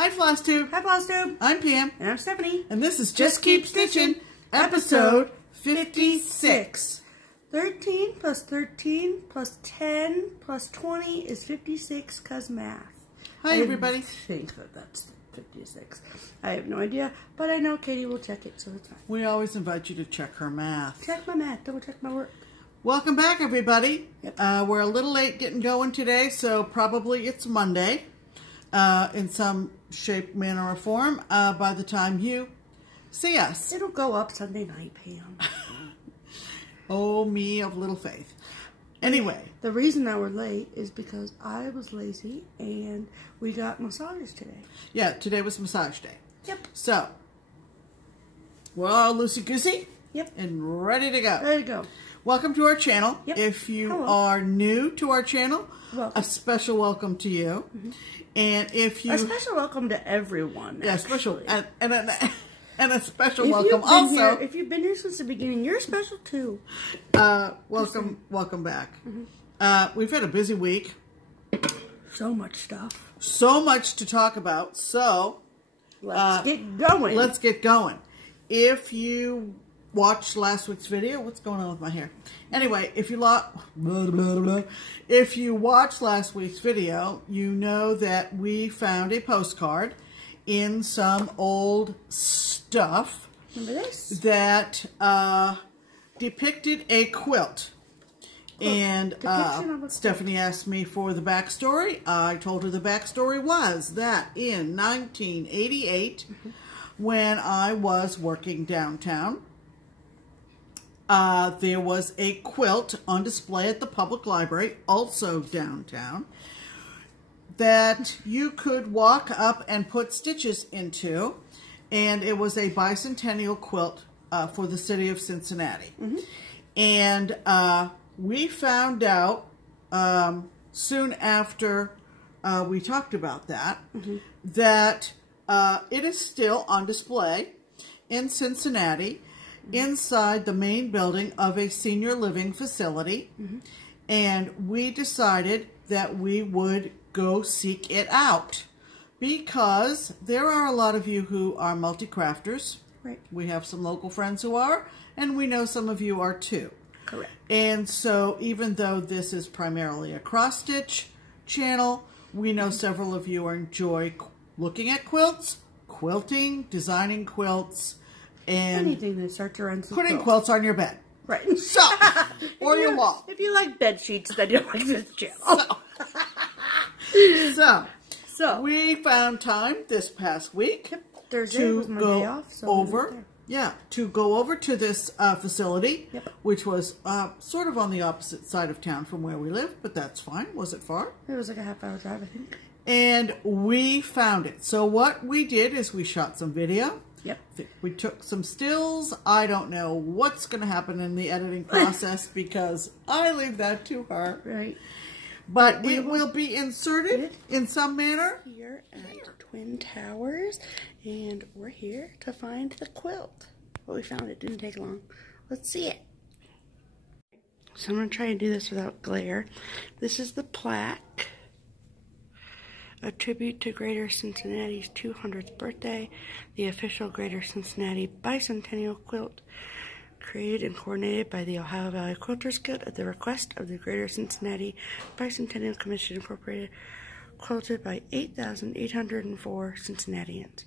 Hi FlossTube. Hi FlossTube. I'm Pam. And I'm Stephanie. And this is Just Keep Stitching, episode 56. 13 plus 13 plus 10 plus 20 is 56 because math. Hi everybody. I think that's 56. I have no idea, but I know Katie will check it, so it's fine. We always invite you to check her math. Check my math, double check my work. Welcome back everybody. Yep. We're a little late getting going today, so probably it's Monday in some shape, manner, or form by the time you see us. It'll go up Sunday night, Pam. Oh, me of little faith. Anyway. The reason that we're late is because I was lazy and we got massages today. Yeah, today was massage day. Yep. So, we're all loosey-goosey. Yep. And ready to go. Ready to go. Welcome to our channel. Yep. If you Hello. are new to our channel, welcome. A special welcome to you. Mm-hmm. And if you... A special welcome to everyone, yeah, actually. special... And a special welcome also. If you've been here since the beginning, you're special too. Welcome back. Mm-hmm. We've had a busy week. So much stuff. So much to talk about. So let's get going. Let's get going. If you watched last week's video, what's going on with my hair? Anyway, if you if you watched last week's video, you know that we found a postcard in some old stuff. Remember this? That depicted a quilt. And Stephanie asked me for the backstory. I told her the backstory was that in 1988, when I was working downtown, there was a quilt on display at the public library, also downtown, that you could walk up and put stitches into, and it was a bicentennial quilt for the city of Cincinnati. Mm-hmm. And we found out soon after we talked about that, mm-hmm. that it is still on display in Cincinnati, mm-hmm. inside the main building of a senior living facility. Mm-hmm. And we decided that we would go seek it out, because there are a lot of you who are multi-crafters. Right. We have some local friends who are, and we know some of you are too. Correct. And so even though this is primarily a cross-stitch channel, we know several of you enjoy looking at quilts, quilting, designing quilts, and anything that starts around putting quilts on your bed. Right. So, or your wall. If you like bed sheets, then you like this channel. So we found time this past week Thursday was my day off, so to go over to this facility, yep. which was sort of on the opposite side of town from where we live, but that's fine. Was it far? It was like a half-hour drive, I think. And we found it. So what we did is we shot some video. Yep. We took some stills. I don't know what's going to happen in the editing process because I leave that to her. Right. But it will be inserted in some manner. Here at Twin Towers, and we're here to find the quilt. Well, we found it. Didn't take long. Let's see it. So I'm going to try and do this without glare. This is the plaque. A tribute to Greater Cincinnati's 200th birthday. The official Greater Cincinnati Bicentennial Quilt. Created and coordinated by the Ohio Valley Quilters Guild at the request of the Greater Cincinnati Bicentennial Commission Incorporated, quilted by 8,804 Cincinnatians.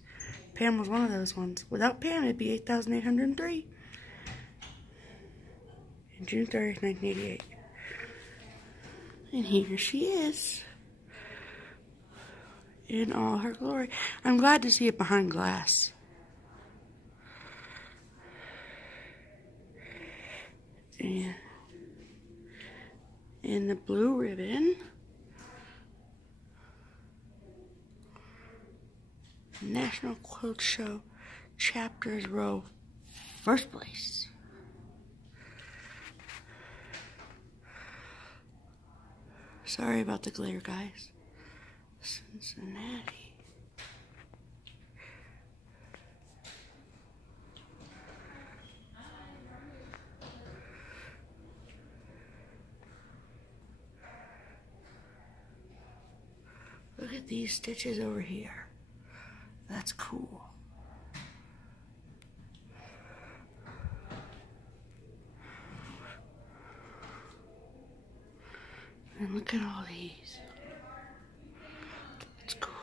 Pam was one of those ones. Without Pam, it'd be 8,803. And June 30th, 1988. And here she is, in all her glory. I'm glad to see it behind glass. And the blue ribbon. National Quilt Show Chapters Row, first place. Sorry about the glare, guys. Cincinnati. Look at these stitches over here. That's cool. And look at all these. That's cool.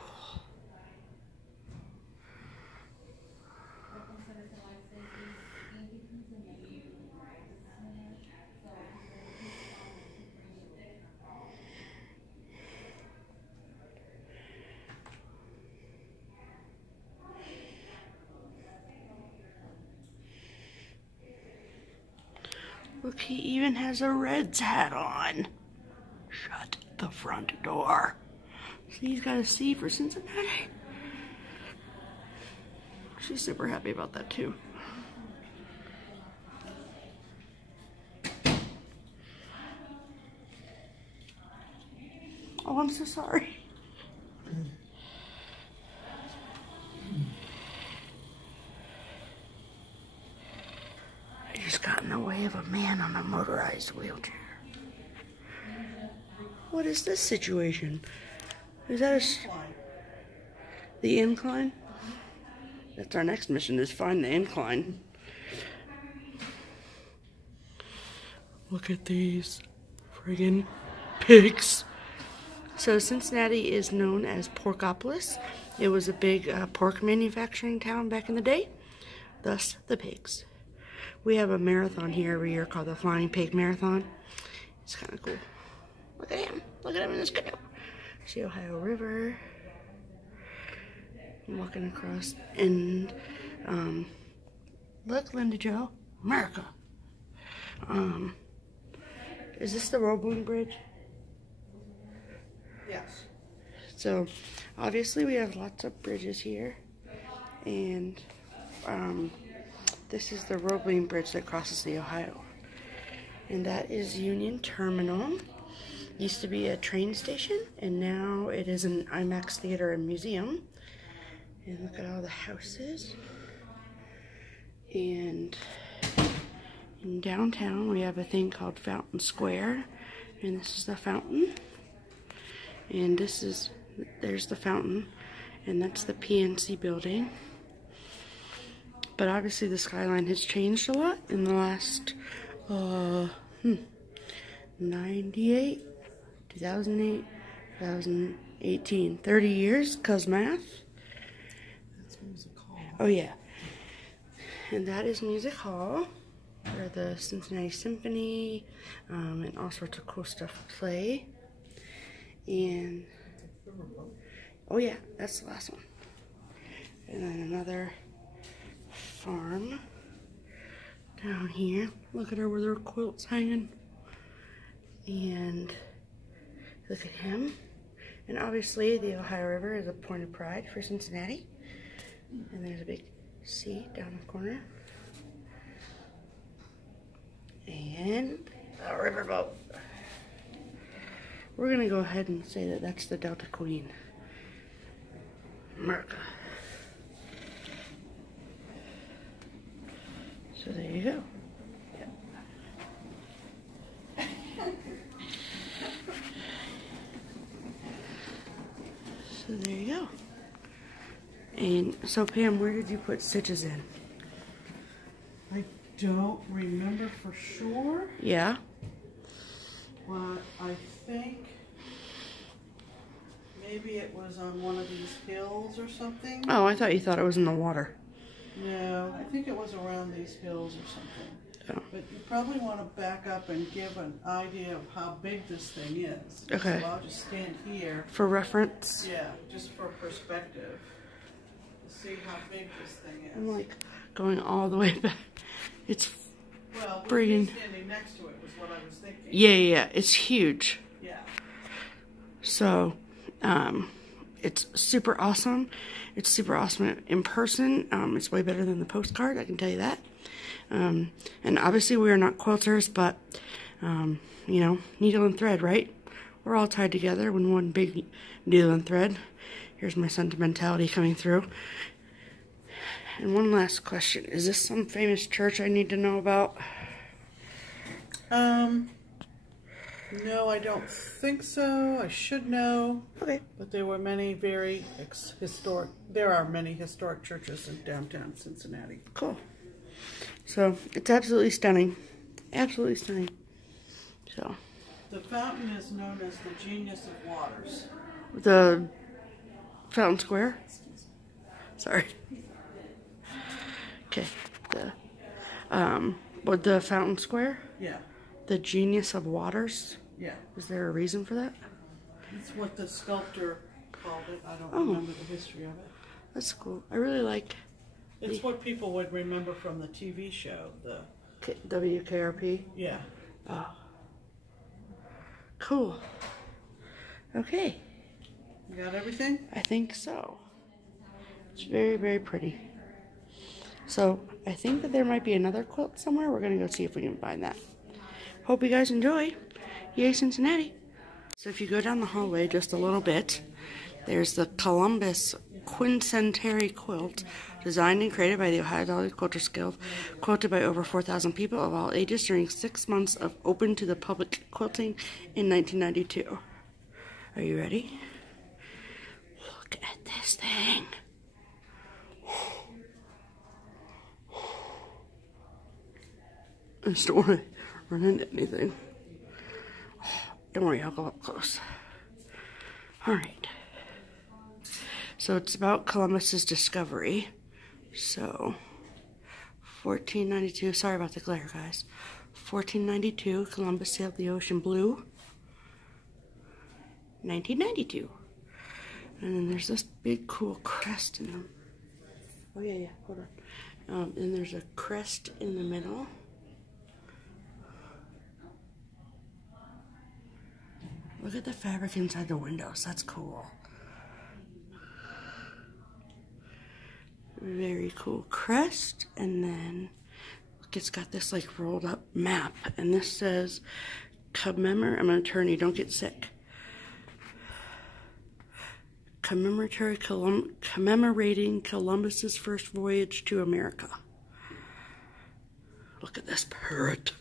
Look, he even has a Reds hat on. Shut the front door. So he's got a C for Cincinnati. She's super happy about that too. Oh, I'm so sorry. I just got in the way of a man on a motorized wheelchair. What is this situation? Is that the incline? That's our next mission, is find the incline. Look at these friggin' pigs. So Cincinnati is known as Porkopolis. It was a big pork manufacturing town back in the day. Thus, the pigs. We have a marathon here every year called the Flying Pig Marathon. It's kind of cool. Look at him. Look at him in this canoe. See Ohio River. I'm walking across, and look, Lynda Joe, America. Is this the Roebling Bridge? Yes. So, obviously we have lots of bridges here, and this is the Roebling Bridge that crosses the Ohio. And that is Union Terminal. Used to be a train station, and now it is an IMAX theater and museum. And look at all the houses. And in downtown we have a thing called Fountain Square, and this is the fountain. And there's the fountain, and that's the PNC building. But obviously the skyline has changed a lot in the last 98, 2008, 2018, 30 years, cause math. That's Music Hall. Oh yeah. And that is Music Hall, where the Cincinnati Symphony and all sorts of cool stuff play. And oh yeah, that's the last one. And then another farm down here. Look at her with her quilts hanging. And look at him. And obviously the Ohio River is a point of pride for Cincinnati. And there's a big C down in the corner. And a riverboat. We're going to go ahead and say that that's the Delta Queen. America. So there you go. Yep. So there you go. And so Pam, where did you put stitches in? I don't remember for sure. Yeah. But I think maybe it was on one of these hills or something. Oh, I thought you thought it was in the water. No, I think it was around these hills or something. Oh. But you probably want to back up and give an idea of how big this thing is. Okay. So I'll just stand here. For reference? Yeah, just for perspective. To see how big this thing is. I'm like going all the way back. It's well, friggin' standing next to it was what I was thinking. Yeah, it's huge. Yeah. So, it's super awesome. It's super awesome in person. It's way better than the postcard, I can tell you that. And obviously we are not quilters, but, you know, needle and thread, right? We're all tied together in one big needle and thread. Here's my sentimentality coming through. And one last question. Is this some famous church I need to know about? No, I don't think so. I should know. Okay. But there were many very historic, there are many historic churches in downtown Cincinnati. Cool. So, it's absolutely stunning. Absolutely stunning. So. The fountain is known as the Genius of Waters. The Fountain Square? Sorry. Okay. The Fountain Square? Yeah. The Genius of Waters? Yeah. Is there a reason for that? That's what the sculptor called it. I don't remember the history of it. That's cool. I really like... It's what people would remember from the TV show, the... WKRP? Yeah. Cool. Okay. You got everything? I think so. It's very, very pretty. So, I think that there might be another quilt somewhere. We're going to go see if we can find that. Hope you guys enjoy. Yay, Cincinnati. So if you go down the hallway just a little bit, there's the Columbus Quincentenary Quilt, designed and created by the Ohio Valley Quilters Guild, quilted by over 4,000 people of all ages during 6 months of open to the public quilting in 1992. Are you ready? Look at this thing. I just don't want to run into anything. Don't worry, I'll go up close. Alright. So it's about Columbus's discovery. So, 1492, sorry about the glare, guys. 1492, Columbus sailed the ocean blue. 1992. And then there's this big cool crest in them. Oh yeah, hold on. And there's a crest in the middle. Look at the fabric inside the windows. That's cool. Very cool crest. And then look, it's got this like rolled up map. And this says I'm going to turn you. Don't get sick. Commemorating Columbus's first voyage to America. Look at this parrot.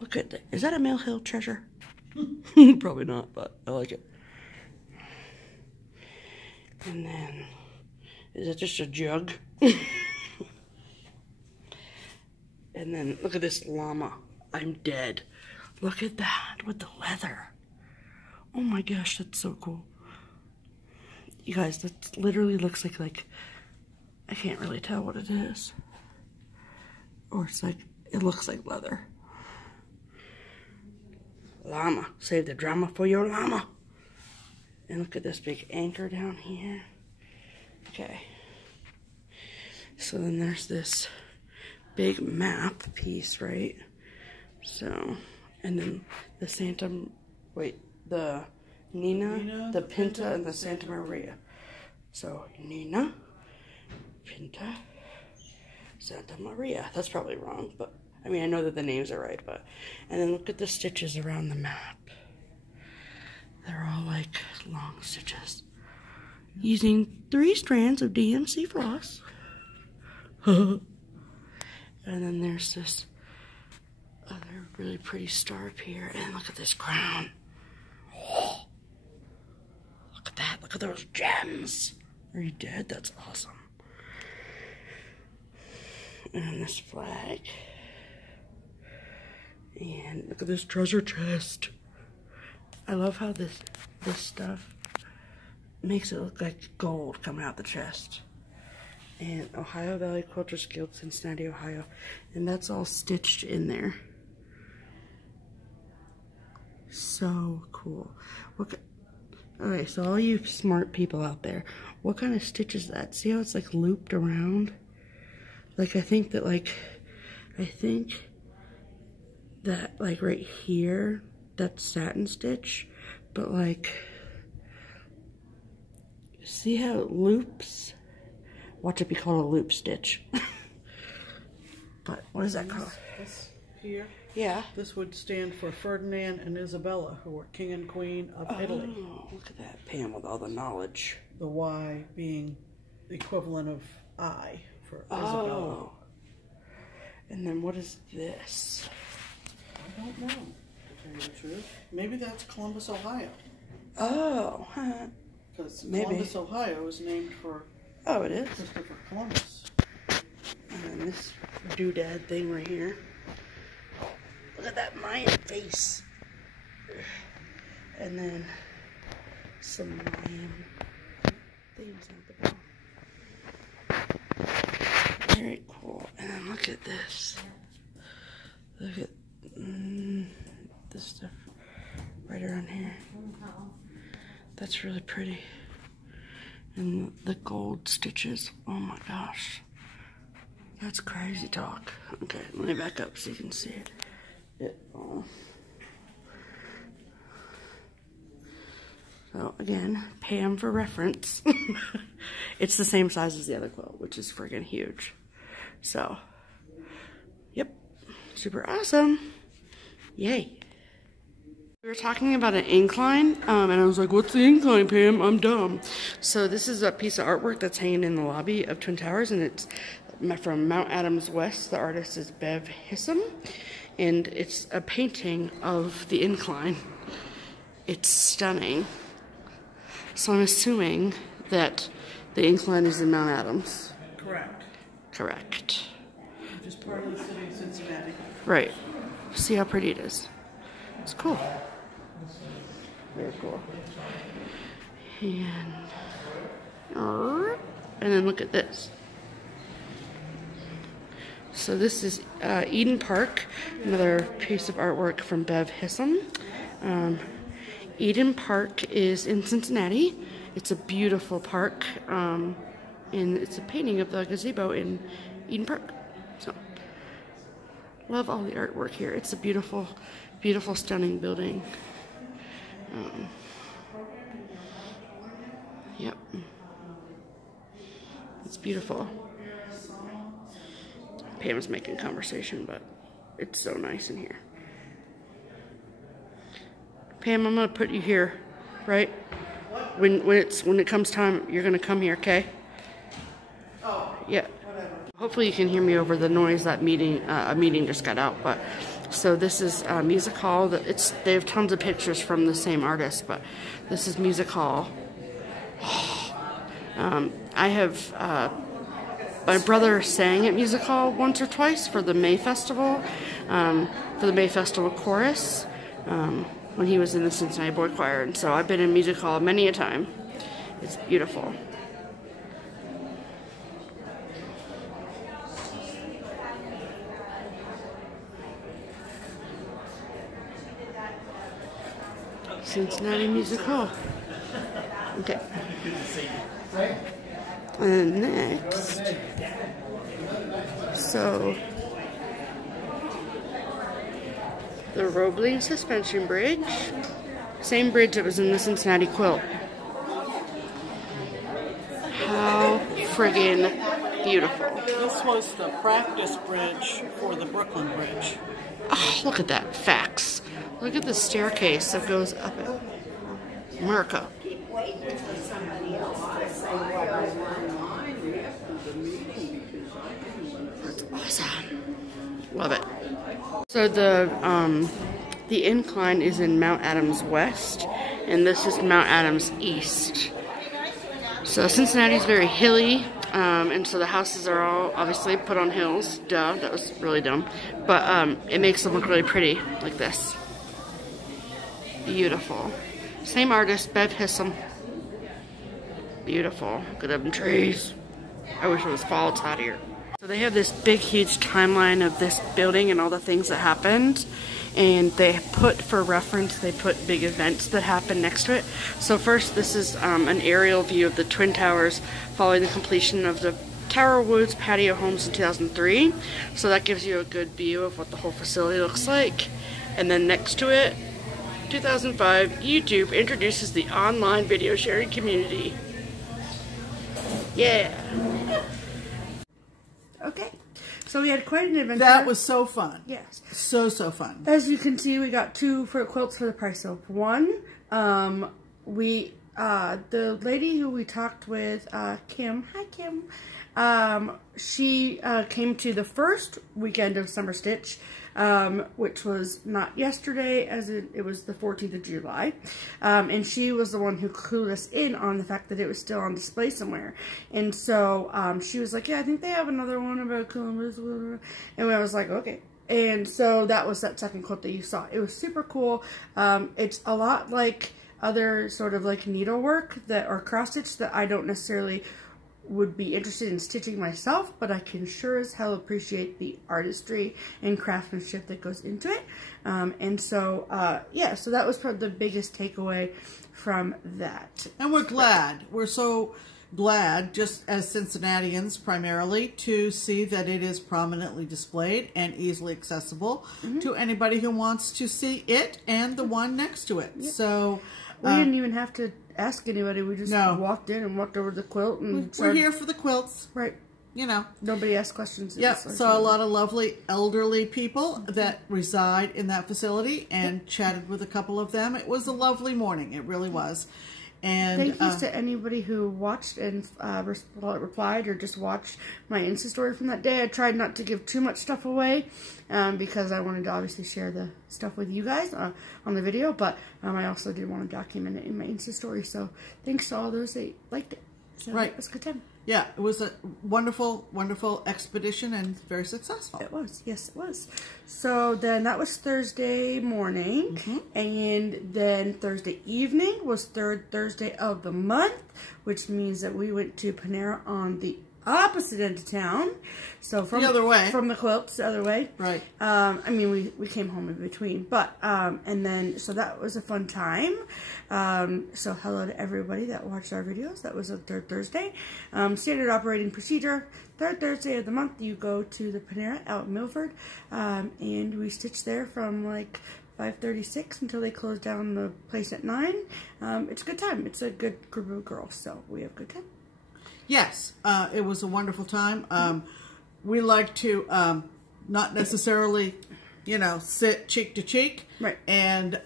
Look at that. Is that a Mill Hill treasure? Probably not, but I like it. And then, is it just a jug? And then, look at this llama. I'm dead. Look at that with the leather. Oh my gosh, that's so cool. You guys, that literally looks like, I can't really tell what it is. Or it's like, it looks like leather. Llama. Save the drama for your llama. And look at this big anchor down here. Okay. So then there's this big map piece, right? So, and then the the Nina, the Pinta, and the Santa Maria. So, Nina, Pinta, Santa Maria. That's probably wrong, but I mean, I know that the names are right, but... And then look at the stitches around the map. They're all, like, long stitches. Using 3 strands of DMC floss. And then there's this other really pretty star up here. And look at this crown. Oh, look at that. Look at those gems. Are you dead? That's awesome. And this flag. And look at this treasure chest. I love how this stuff makes it look like gold coming out the chest. And Ohio Valley Quilters Guild, Cincinnati, Ohio. And that's all stitched in there. So cool. Okay, so all you smart people out there, what kind of stitch is that? See how it's like looped around? Like I think that right here, that's satin stitch, but like, see how it loops? Watch it be called a loop stitch. But what is that called? This here? Yeah. This would stand for Ferdinand and Isabella, who were king and queen of Italy. Look at that, Pam with all the knowledge. The Y being the equivalent of I for Isabella. And then what is this? I don't know. tell you the truth. Maybe that's Columbus, Ohio. Oh, because maybe. Columbus, Ohio is named for it is. Christopher Columbus. And then this doodad thing right here. Look at that Mayan face. And then some Mayan things at the bottom. Very cool. And then look at this. Look at this stuff right around here. That's really pretty. And the gold stitches. Oh my gosh. That's crazy talk. Okay, let me back up so you can see it. So again, Pam for reference. It's the same size as the other quilt, which is friggin' huge. So, yep, super awesome. Yay. We were talking about an incline, and I was like, what's the incline, Pam? I'm dumb. So this is a piece of artwork that's hanging in the lobby of Twin Towers, and it's from Mount Adams West. The artist is Bev Hissam, and it's a painting of the incline. It's stunning. So I'm assuming that the incline is in Mount Adams. Correct. Correct. Which is part of the city of Cincinnati. Right. See how pretty it is. It's cool. Very cool. And then look at this. So this is Eden Park, another piece of artwork from Bev Hissam. Eden Park is in Cincinnati. It's a beautiful park, and it's a painting of the gazebo in Eden Park. So, love all the artwork here. It's a beautiful, beautiful, stunning building. Yep. It's beautiful. Pam's making conversation, but it's so nice in here. Pam, I'm gonna put you here, right? When it comes time, you're gonna come here, okay? Oh. Yeah. Whatever. Hopefully you can hear me over the noise that a meeting just got out. But so this is Music Hall. They have tons of pictures from the same artist, but this is Music Hall. I have my brother sang at Music Hall once or twice for the May Festival, chorus, when he was in the Cincinnati Boy Choir, and so I've been in Music Hall many a time. It's beautiful. Cincinnati Music Hall. Okay. And next, so the Roebling suspension bridge, same bridge that was in the Cincinnati quilt. How friggin' beautiful. This was the practice bridge for the Brooklyn Bridge. Oh, look at that, facts. Look at the staircase that goes up it. America. That's awesome. Love it. So the incline is in Mount Adams West, and this is Mount Adams East. So Cincinnati is very hilly, and so the houses are all obviously put on hills. Duh, that was really dumb. But it makes them look really pretty, like this. Beautiful. Same artist, Bev Hissam. Beautiful. Look at them trees. I wish it was fall. It's hot here. So they have this big, huge timeline of this building and all the things that happened. And they put, for reference, they put big events that happened next to it. So first, this is an aerial view of the Twin Towers following the completion of the Tower Woods patio homes in 2003. So that gives you a good view of what the whole facility looks like. And then next to it, 2005, YouTube introduces the online video sharing community. Yeah. Okay. So we had quite an adventure. That was so fun. Yes. So fun. As you can see, we got 2 quilts for the price of 1. the lady who we talked with, Kim, hi Kim, she came to the first weekend of Summer Stitch, which was not yesterday, as it was the 14th of July, and she was the one who clued us in on the fact that it was still on display somewhere, and so she was like, yeah, I think they have another one about Columbus, and I was like, okay. And so that was that second quilt that you saw. It was super cool. It's a lot like other sort of like needlework or cross stitch that I don't necessarily would be interested in stitching myself, but I can sure as hell appreciate the artistry and craftsmanship that goes into it. And so, yeah, so that was probably the biggest takeaway from that. And we're glad. We're so glad, just as Cincinnatians primarily, to see that it is prominently displayed and easily accessible to anybody who wants to see it and the one next to it. Yep. So we didn't even have to ask anybody. We just walked in and walked over to the quilt, and we're here for the quilts, right? You know, nobody asked questions. Yeah, saw a lot of lovely elderly people that reside in that facility, and chatted with a couple of them. It was a lovely morning. It really was. And thank you to anybody who watched and replied or just watched my Insta story from that day. I tried not to give too much stuff away because I wanted to obviously share the stuff with you guys on the video, but I also did want to document it in my Insta story. So thanks to all those that liked it. So right. It was a good time. Yeah, it was a wonderful, wonderful expedition and very successful. It was. Yes, it was. So then that was Thursday morning. And then Thursday evening was third Thursday of the month, which means that we went to Panera on the opposite end of town. So from the other way. From the quilts, the other way. Right. I mean, we came home in between. But, and then, so that was a fun time. So hello to everybody that watched our videos. That was a third Thursday. Standard operating procedure. Third Thursday of the month, you go to the Panera out in Milford. And we stitch there from like 5:36 until they close down the place at 9. It's a good time. It's a good group of girls. So we have a good time. Yes, it was a wonderful time. We like to not necessarily, you know, sit cheek to cheek, right, and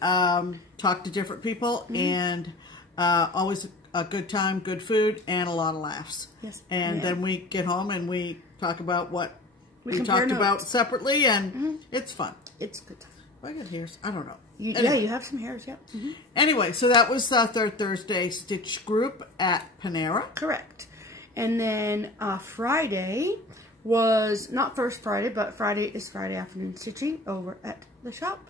talk to different people, and always a good time, good food, and a lot of laughs. Yes. And then we get home and we talk about what we talked about separately, and it's fun. It's a good time. I get hairs. I don't know. Anyway. Yeah, you have some hairs, yeah. Anyway, so that was the third Thursday Stitch group at Panera. Correct. And then Friday was, not first Friday, but Friday is Friday afternoon stitching over at the shop.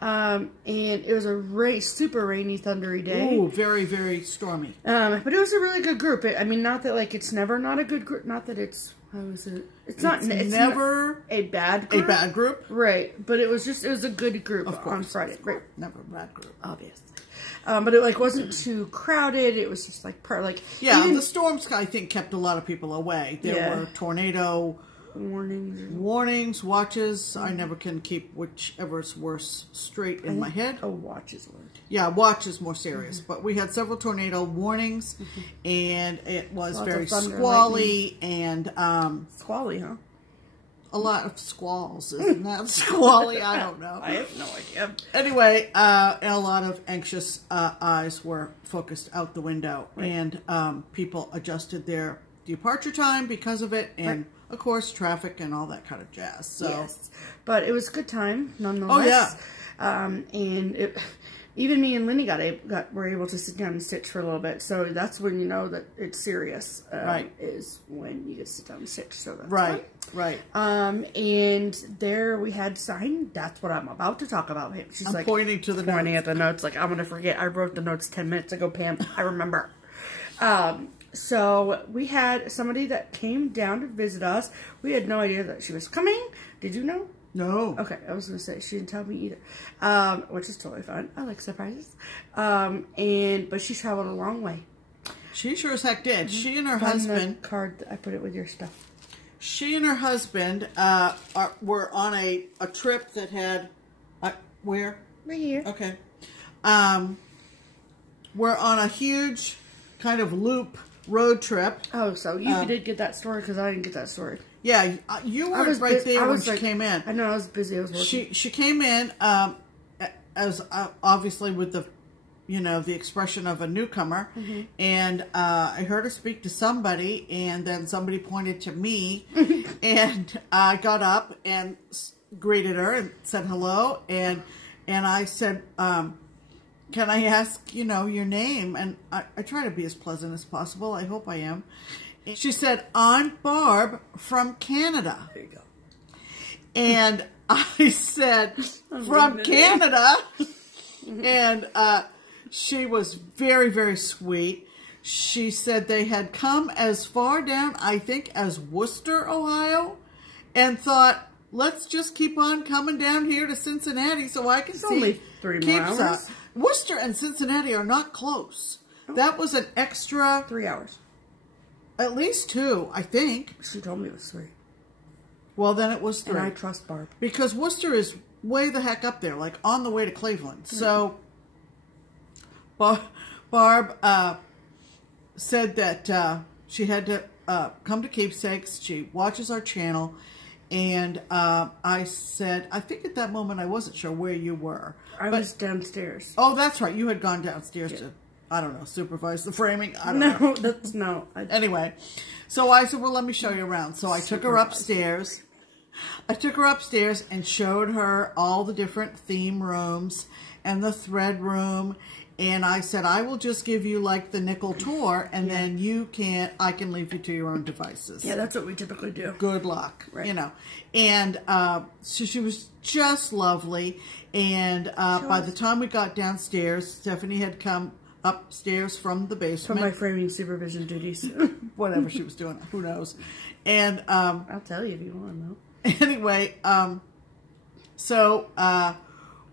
And it was a super rainy, thundery day. Ooh, very, very stormy. But it was a really good group. I mean, not that like it's never not a good group, not that it's, it's never a bad group. A bad group. Right. But it was a good group on Friday. Right. Never a bad group. Obviously. But it like wasn't too crowded. It was just like yeah. The storms, I think, kept a lot of people away. There were tornado warnings, watches. I never can keep whichever's worse straight in my head. A watch is worse. Yeah, watch is more serious. But we had several tornado warnings, and it was very squally and squally, huh? A lot of squalls, isn't that squally? I don't know. I have no idea. Anyway, and a lot of anxious eyes were focused out the window, and people adjusted their departure time because of it, and of course traffic and all that kind of jazz. So, yes, but it was a good time nonetheless. Oh yeah, and even me and Lynda were able to sit down and stitch for a little bit. So that's when you know that it's serious. Right, is when you get to sit down and stitch. So that's right. fun. Right. And there we had sign. That's what I'm about to talk about. She's I'm like pointing to the pointing notes. at the notes. Like I'm gonna forget. I wrote the notes 10 minutes ago, Pam. I remember. So we had somebody that came down to visit us. We had no idea that she was coming. Did you know? No. Okay, I was gonna say she didn't tell me either, which is totally fun. I like surprises. But she traveled a long way. She sure as heck did. She and her Find husband. the card. I put it with your stuff. She and her husband were on a trip that had where? Right here. Okay. We're on a huge kind of loop road trip. Oh, so you did get that story because I didn't get that story. Yeah, you were right there when she came in. I know, I was busy. I was working. She came in as obviously with the, you know, the expression of a newcomer. And I heard her speak to somebody, and then somebody pointed to me, and I got up and greeted her and said hello, and I said, can I ask, you know, your name? And I try to be as pleasant as possible. I hope I am. And she said, I'm Barb from Canada. There you go. And I said, from Canada? And she was very, very sweet. She said they had come as far down, I think, as Worcester, Ohio, and thought, let's just keep on coming down here to Cincinnati so I can see only 3 more hours. Worcester and Cincinnati are not close. Oh. That was an extra 3 hours. At least 2, I think. She told me it was 3. Well, then it was 3. And I trust Barb. Because Worcester is way the heck up there, like on the way to Cleveland. So Barb said that she had to come to Keepsakes. She watches our channel. And I said, I think at that moment I wasn't sure where you were. I was downstairs. Oh, that's right. You had gone downstairs to, I don't know, supervise the framing. I don't know. No, that's no. Anyway, so I said, well, let me show you around. So I took her upstairs. I took her upstairs and showed her all the different theme rooms and the thread room. And I said, I will just give you like the nickel tour, and then I can leave you to your own devices. Yeah, that's what we typically do. Good luck, you know. And so she was just lovely. And by the time we got downstairs, Stephanie had come upstairs from the basement. From my framing supervision duties. Whatever she was doing, who knows. And I'll tell you if you want, though. Anyway, so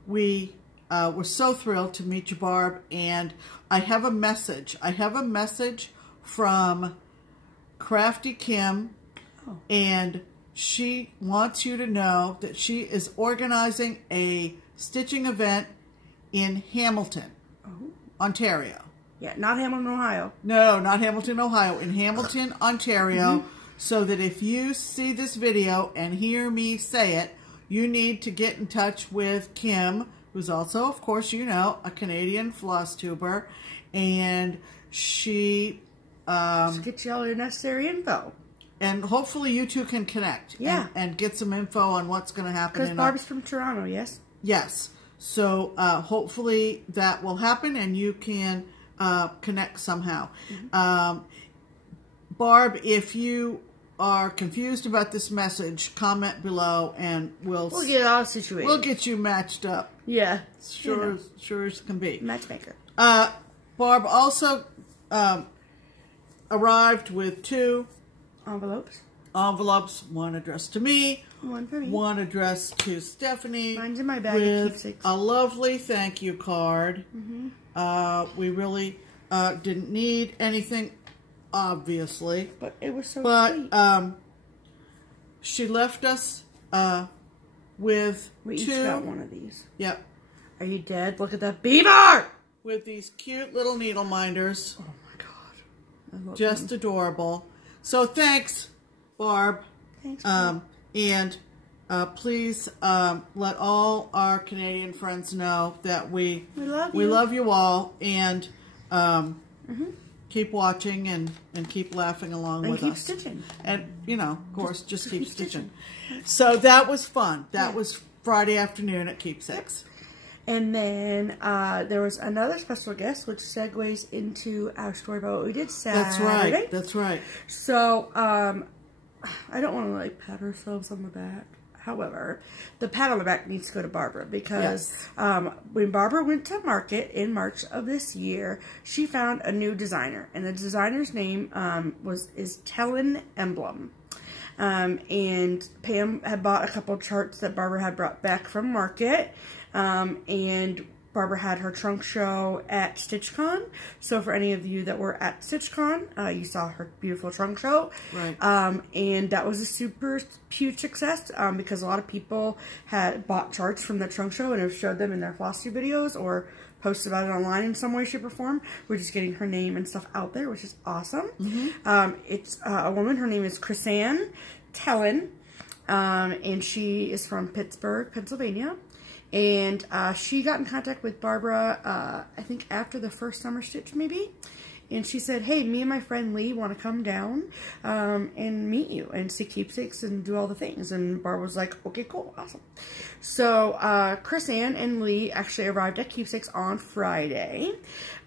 we... we're so thrilled to meet you, Barb, and I have a message. I have a message from Crafty Kim, and she wants you to know that she is organizing a stitching event in Hamilton, Ontario. Yeah, not Hamilton, Ohio. No, not Hamilton, Ohio. In Hamilton, Ontario, so that if you see this video and hear me say it, you need to get in touch with Kim, who's also, of course, you know, a Canadian floss tuber, and she get you all your necessary info. And hopefully you two can connect. Yeah. And get some info on what's going to happen. Because Barb's from Toronto, yes? Yes. So hopefully that will happen and you can connect somehow. Barb, if you are confused about this message, comment below and we'll get all situated. We'll get you matched up. Yeah. Sure as can be. Matchmaker. Barb also arrived with 2 envelopes. One addressed to me. One for me. One addressed to Stephanie. Mine's in my bag of keepsakes. A lovely thank you card. We really didn't need anything, obviously. But it was so sweet. She left us with we 2. We each got one of these. Yep. Are you dead? Look at that beaver! With these cute little needle minders. Oh my god. I love Just them. Adorable. So thanks, Barb. Thanks, Barb. And please let all our Canadian friends know that we love you all, and keep watching and keep laughing along with us. And keep stitching. And, you know, of course, just keep stitching. So that was fun. That was Friday afternoon at Keepsakes. And then there was another special guest, which segues into our story about what we did Saturday. That's right. That's right. So, I don't want to, like, pat ourselves on the back. However, the pat on the back needs to go to Barbara because when Barbara went to market in March of this year, she found a new designer. And the designer's name is Tellim Emblum. And Pam had bought a couple of charts that Barbara had brought back from market. And Barbara had her trunk show at StitchCon. So for any of you that were at StitchCon, you saw her beautiful trunk show. Right. And that was a super huge success because a lot of people had bought charts from the trunk show and have showed them in their FlossTube videos or posted about it online in some way, shape, or form. We're just getting her name and stuff out there, which is awesome. It's a woman. Her name is Chrisanne Tellim, and she is from Pittsburgh, Pennsylvania. And she got in contact with Barbara, I think after the first summer stitch maybe. And she said, hey, me and my friend Lee want to come down and meet you and see Keepsakes and do all the things. And Barbara was like, okay, cool, awesome. So Chris Ann and Lee actually arrived at Keepsakes on Friday.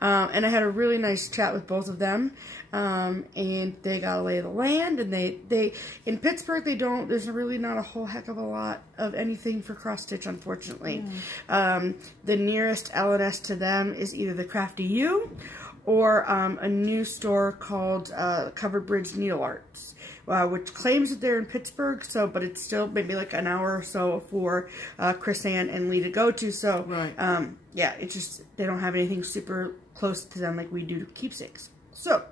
And I had a really nice chat with both of them. And they got a lay of the land. And they in Pittsburgh, there's really not a whole heck of a lot of anything for cross stitch, unfortunately. The nearest L&S to them is either the Crafty U or a new store called Covered Bridge Needle Arts, which claims that they're in Pittsburgh, but it's still maybe like an hour or so for Chris Ann and Lee to go to. So, yeah, it's just they don't have anything super close to them like we do to Keepsakes. So,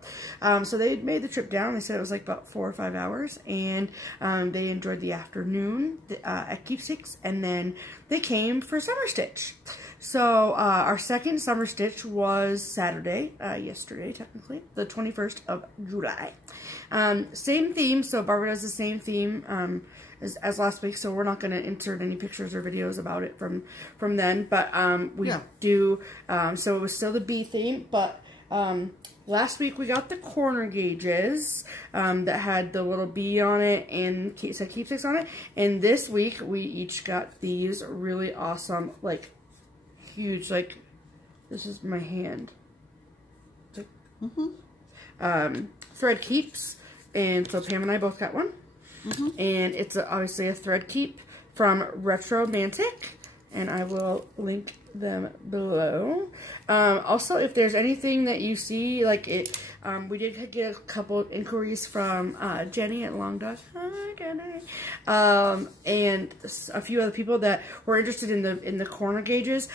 so they made the trip down. They said it was like about 4 or 5 hours, and they enjoyed the afternoon at Keepsakes, and then they came for summer stitch. So, our second summer stitch was Saturday, yesterday technically, the 21st of July. Same theme, so Barbara does the same theme as last week, so we're not going to insert any pictures or videos about it from then, but we do, so it was still the bee theme, but last week we got the corner gauges that had the little bee on it and said Keepsakes on it, and this week we each got these really awesome, like, huge, like, this is my hand. Thread keeps, and so Pam and I both got one. And it's obviously a thread keep from Retromantic, and I will link them below. Also, if there's anything that you see, like it, we did get a couple of inquiries from Jenny at Long Dog. Hi, Jenny. And a few other people that were interested in the corner gauges.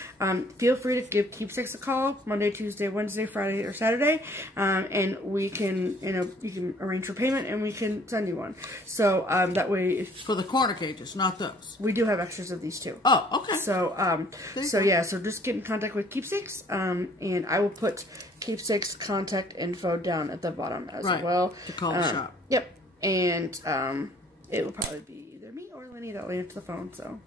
Feel free to give Keepsakes a call Monday, Tuesday, Wednesday, Friday, or Saturday, and we can, you can arrange for payment, and we can send you one. So that way, if for the corner gauges, not those. We do have extras of these too. Oh, okay. So yeah, so just get in contact with Keepsakes, and I will put Keepsakes contact info down at the bottom as well. To call the shop. Yep. And it will probably be either me or Lenny that will answer the phone. So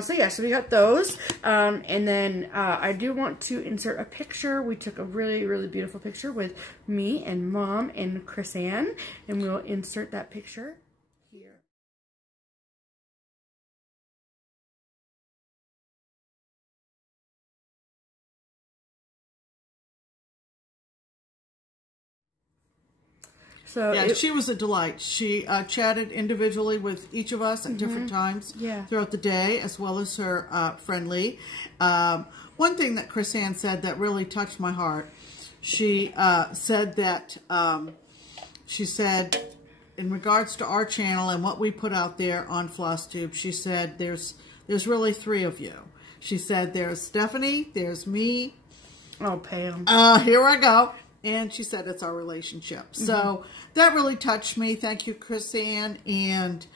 so yeah, so we got those, and then I do want to insert a picture. We took a really, really beautiful picture with me and Mom and Chris Ann, and we'll insert that picture here. So yeah, she was a delight. She chatted individually with each of us at different times throughout the day, as well as her friend Lee. One thing that Chris Ann said that really touched my heart, she said that, she said, in regards to our channel and what we put out there on FlossTube, she said there's really 3 of you. She said there's Stephanie, there's me. Oh, Pam. Here I go. And she said it's our relationship. So that really touched me. Thank you, Chris Ann. And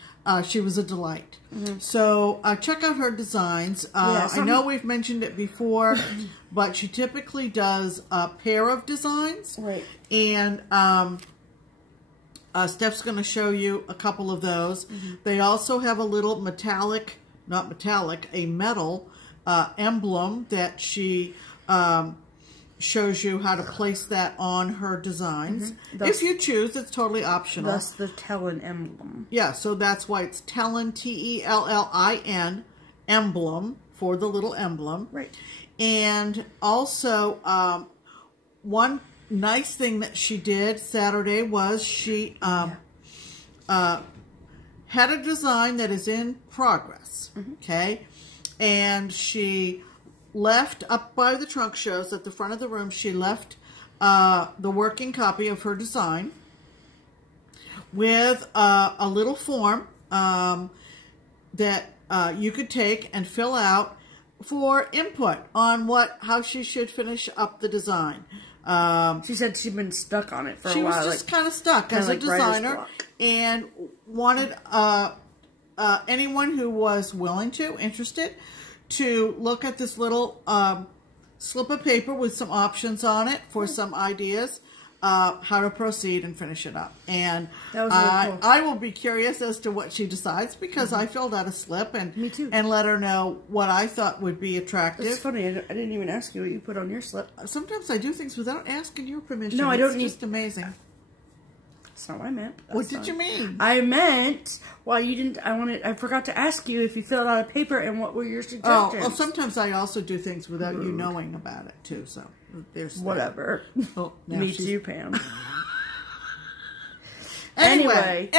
she was a delight. So check out her designs. I know we've mentioned it before, but she typically does a pair of designs. And Steph's going to show you a couple of those. They also have a little metallic, not metallic, a metal emblem that she shows you how to place that on her designs. If you choose, it's totally optional. That's the Tellim Emblem. Yeah, so that's why it's Tellim, T-E-L-L-I-N, emblem, for the little emblem. And also, one nice thing that she did Saturday was she had a design that is in progress, okay? And she left up by the trunk shows at the front of the room, she left the working copy of her design with a little form that you could take and fill out for input on how she should finish up the design. She said she'd been stuck on it for a while. She was just kind of stuck as a designer and wanted anyone who was interested, to look at this little slip of paper with some options on it for some ideas. how to proceed and finish it up. And that was really cool. I will be curious as to what she decides, because I filled out a slip and me too, and let her know what I thought would be attractive. It's funny, I didn't even ask you what you put on your slip. Sometimes I do things without asking your permission. No, I don't need. It's just amazing. That's not what I meant. What did you mean? I meant, well, you didn't, I forgot to ask you if you filled out a paper and what were your suggestions. Oh, well, sometimes I also do things without you knowing about it, too, so there's whatever. Oh, me too, Pam. Anyway,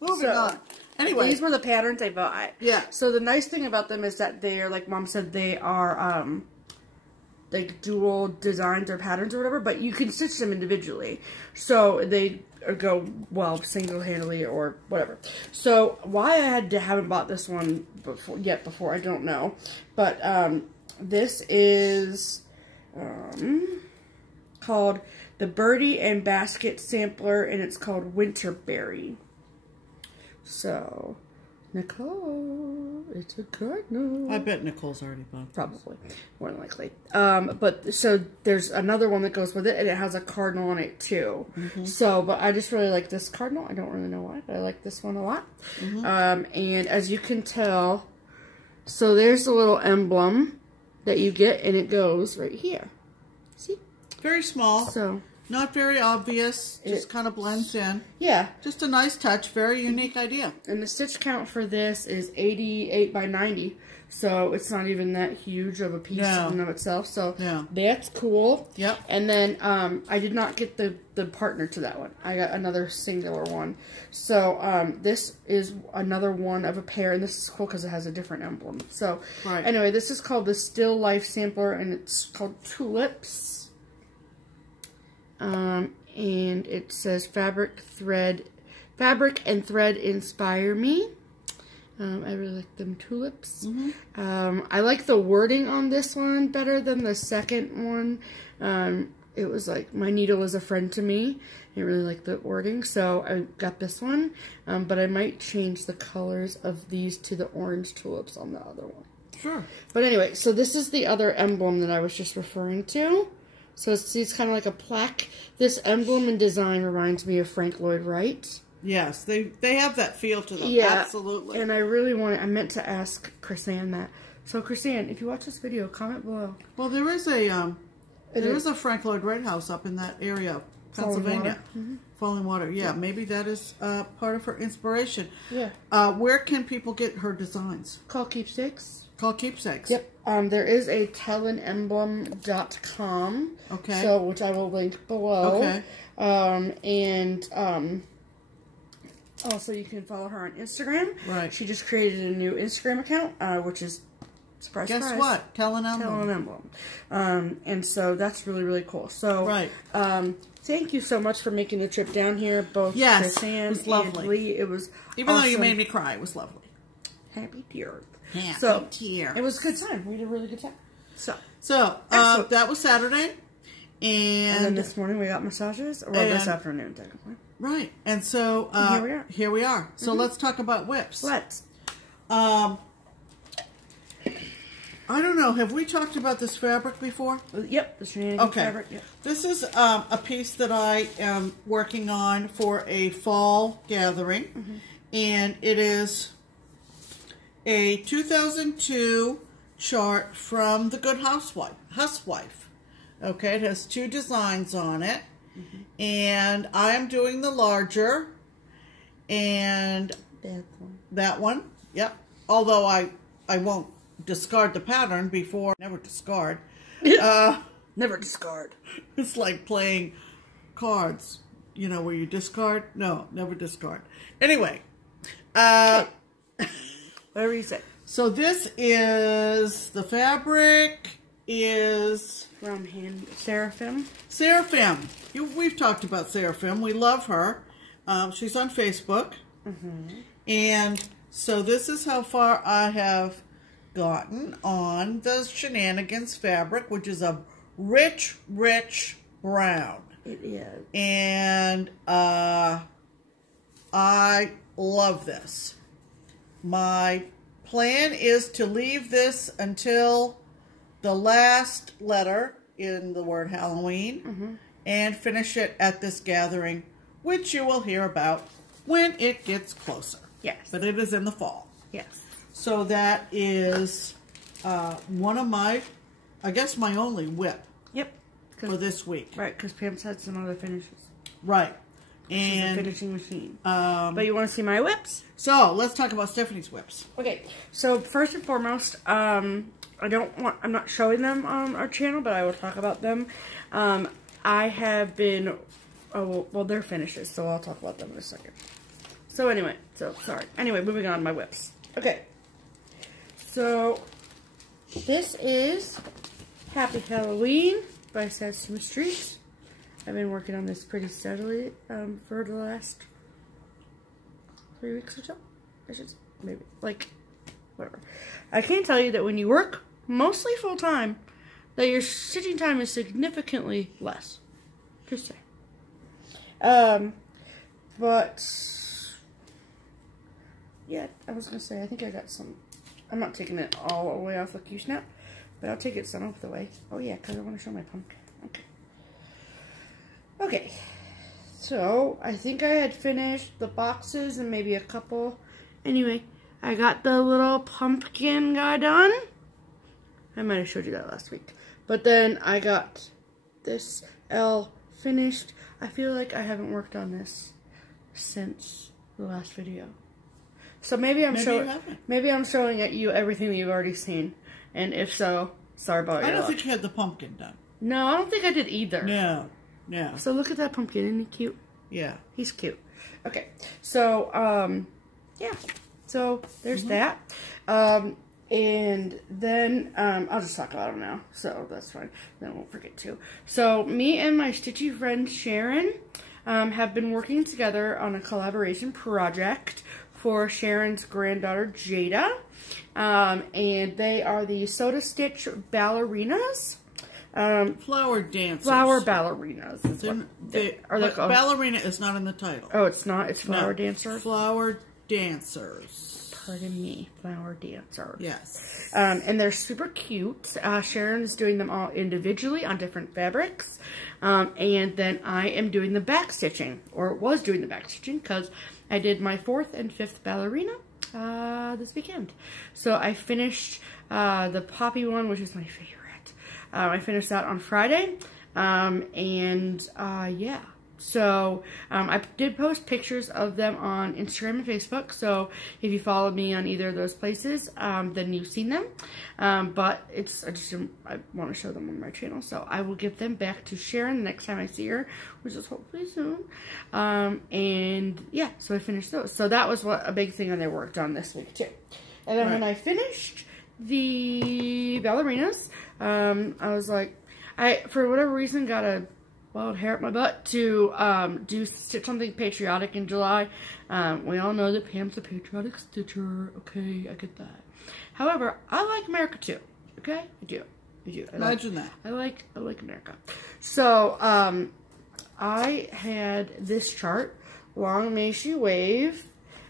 moving on. Anyway. These were the patterns I bought. Yeah. So the nice thing about them is that they're, like Mom said, they are, like dual designs or patterns or whatever, but you can stitch them individually. So they go well single-handedly or whatever. So why I haven't bought this one before I don't know. But this is called the Birdie and Basket Sampler, and it's called Winterberry. So Nicole, it's a cardinal. I bet Nicole's already bought. Probably, more than likely. But so there's another one that goes with it, and it has a cardinal on it too. So, but I just really like this cardinal. I don't really know why, but I like this one a lot. And as you can tell, so there's the little emblem that you get, and it goes right here. See? Very small. So. Not very obvious, just kind of blends in. Yeah. Just a nice touch, very unique idea. And the stitch count for this is 88 by 90, so it's not even that huge of a piece in and of itself, so that's cool. Yep. And then I did not get the partner to that one. I got another singular one. So this is another one of a pair, and this is cool because it has a different emblem. So anyway, this is called the Still Life Sampler, and it's called Tulips. And it says fabric and thread inspire me. I really like them tulips. I like the wording on this one better than the second one. It was like, my needle is a friend to me. I really like the wording, so I got this one. But I might change the colors of these to the orange tulips on the other one. Sure. But anyway, so this is the other emblem that I was just referring to. So it's kind of like a plaque. This emblem and design reminds me of Frank Lloyd Wright. Yes, they have that feel to them. Yeah, absolutely. And I meant to ask Chrisanne that. So Chrisanne, if you watch this video, comment below. Well, there is a Frank Lloyd Wright house up in that area, Pennsylvania. Falling Water. Yeah, maybe that is part of her inspiration. Yeah. Where can people get her designs? Call Keepsakes. Call Keepsakes. Yep. There is a tellinemblum.com. Okay. So, which I will link below. Okay. Also you can follow her on Instagram. Right. She just created a new Instagram account, which is surprise. Guess what? Tellim Emblem. And so that's really, really cool. So thank you so much for making the trip down here, both Chrisanne it was lovely. and Lee. It was even though you made me cry, it was lovely. Happy tear. Happy tear. It was a good time. We had a really good time. So that was Saturday, and then this morning we got massages. Well, this afternoon technically. Right, and so here we are. So let's talk about whips. Let's. I don't know. Have we talked about this fabric before? Yep, the Shenanigans fabric. Yep. This is a piece that I am working on for a fall gathering, and it is a 2002 chart from The Good Housewife. Okay, it has 2 designs on it, and I am doing the larger, and that one, yep. Although I won't discard the pattern before. Never discard. Never discard. It's like playing cards, you know, where you discard. No, never discard. Anyway, whatever you say. So this is the fabric is from Seraphim. Seraphim. We've talked about Seraphim. We love her. She's on Facebook, and so this is how far I have gotten on the Shenanigans fabric, which is a rich, rich brown. It is. And I love this. My plan is to leave this until the last letter in the word Halloween. and finish it at this gathering, which you will hear about when it gets closer. Yes. But it is in the fall. Yes. So that is one of my, I guess my only whip. Yep. For this week. Right, because Pam's had some other finishes. Right. She's a finishing machine. But you want to see my whips? So let's talk about Stephanie's whips. Okay, so first and foremost, I'm not showing them on our channel, but I will talk about them. I have been, well, they're finishes, so I'll talk about them in a second. So anyway, Anyway, moving on, my whips. Okay, so this is Happy Halloween by Sesame Street. I've been working on this pretty steadily for the last 3 weeks or so. I should say, maybe, like, whatever. I can tell you that when you work mostly full time, that your stitching time is significantly less. Just say. But yeah, I was gonna say I think I got some. I'm not taking it all the way off the Q-snap, but I'll take it some of the way. Oh yeah, because I want to show my pumpkin. Okay. Okay, so I think I had finished the boxes and maybe a couple. Anyway, I got the little pumpkin guy done. I might have showed you that last week. But then I got this L finished. I feel like I haven't worked on this since the last video. So maybe I'm showing at you everything that you've already seen. And if so, sorry about your luck. I don't think you had the pumpkin done. No, I don't think I did either. No. Yeah. So look at that pumpkin, isn't he cute? Yeah. He's cute. Okay. So, yeah. So there's that. And then, I'll just talk about him now. So that's fine. Then I won't forget to. So me and my stitchy friend Sharon, have been working together on a collaboration project for Sharon's granddaughter Jada. And they are the Soda Stitch Ballerinas. Flower dancers. Flower ballerinas. Ballerina is not in the title. Oh, it's not? It's flower dancers? Flower dancers. Pardon me. Flower dancers. Yes. And they're super cute. Sharon's doing them all individually on different fabrics. And then I am doing the back stitching. Or was doing the back stitching because I did my 4th and 5th ballerina this weekend. So I finished the poppy one, which is my favorite. I finished that on Friday, yeah. So, I did post pictures of them on Instagram and Facebook, so if you follow me on either of those places, then you've seen them, but I want to show them on my channel, so I will give them back to Sharon the next time I see her, which is hopefully soon, and yeah, so I finished those. So that was a big thing that I worked on this week, too. And then when I finished the ballerinas, I was like, for whatever reason, got a wild hair up my butt to stitch something patriotic in July. We all know that Pam's a patriotic stitcher. Okay, I get that. However, I like America too. Okay, I do. Imagine that. I like America. So I had this chart, Long May She Wave.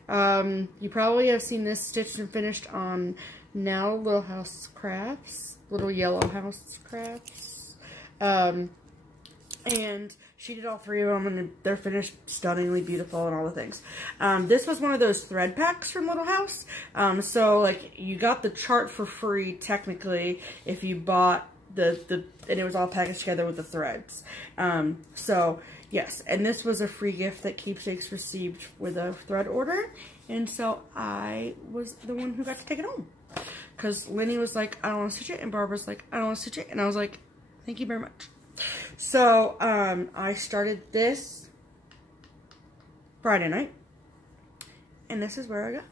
You probably have seen this stitched and finished on Now Little House Crafts, Little Yellow House Crafts. And she did all 3 of them, and they're finished stunningly beautiful and all the things. This was one of those thread packs from Little House. So, like, you got the chart for free, technically, if you bought and it was all packaged together with the threads. So, yes, and this was a free gift that Keepsakes received with a thread order. And so, I was the one who got to take it home. Because Lenny was like, I don't want to stitch it, and Barbara's like, I don't want to stitch it, and I was like, thank you very much. So, I started this Friday night, and this is where I got.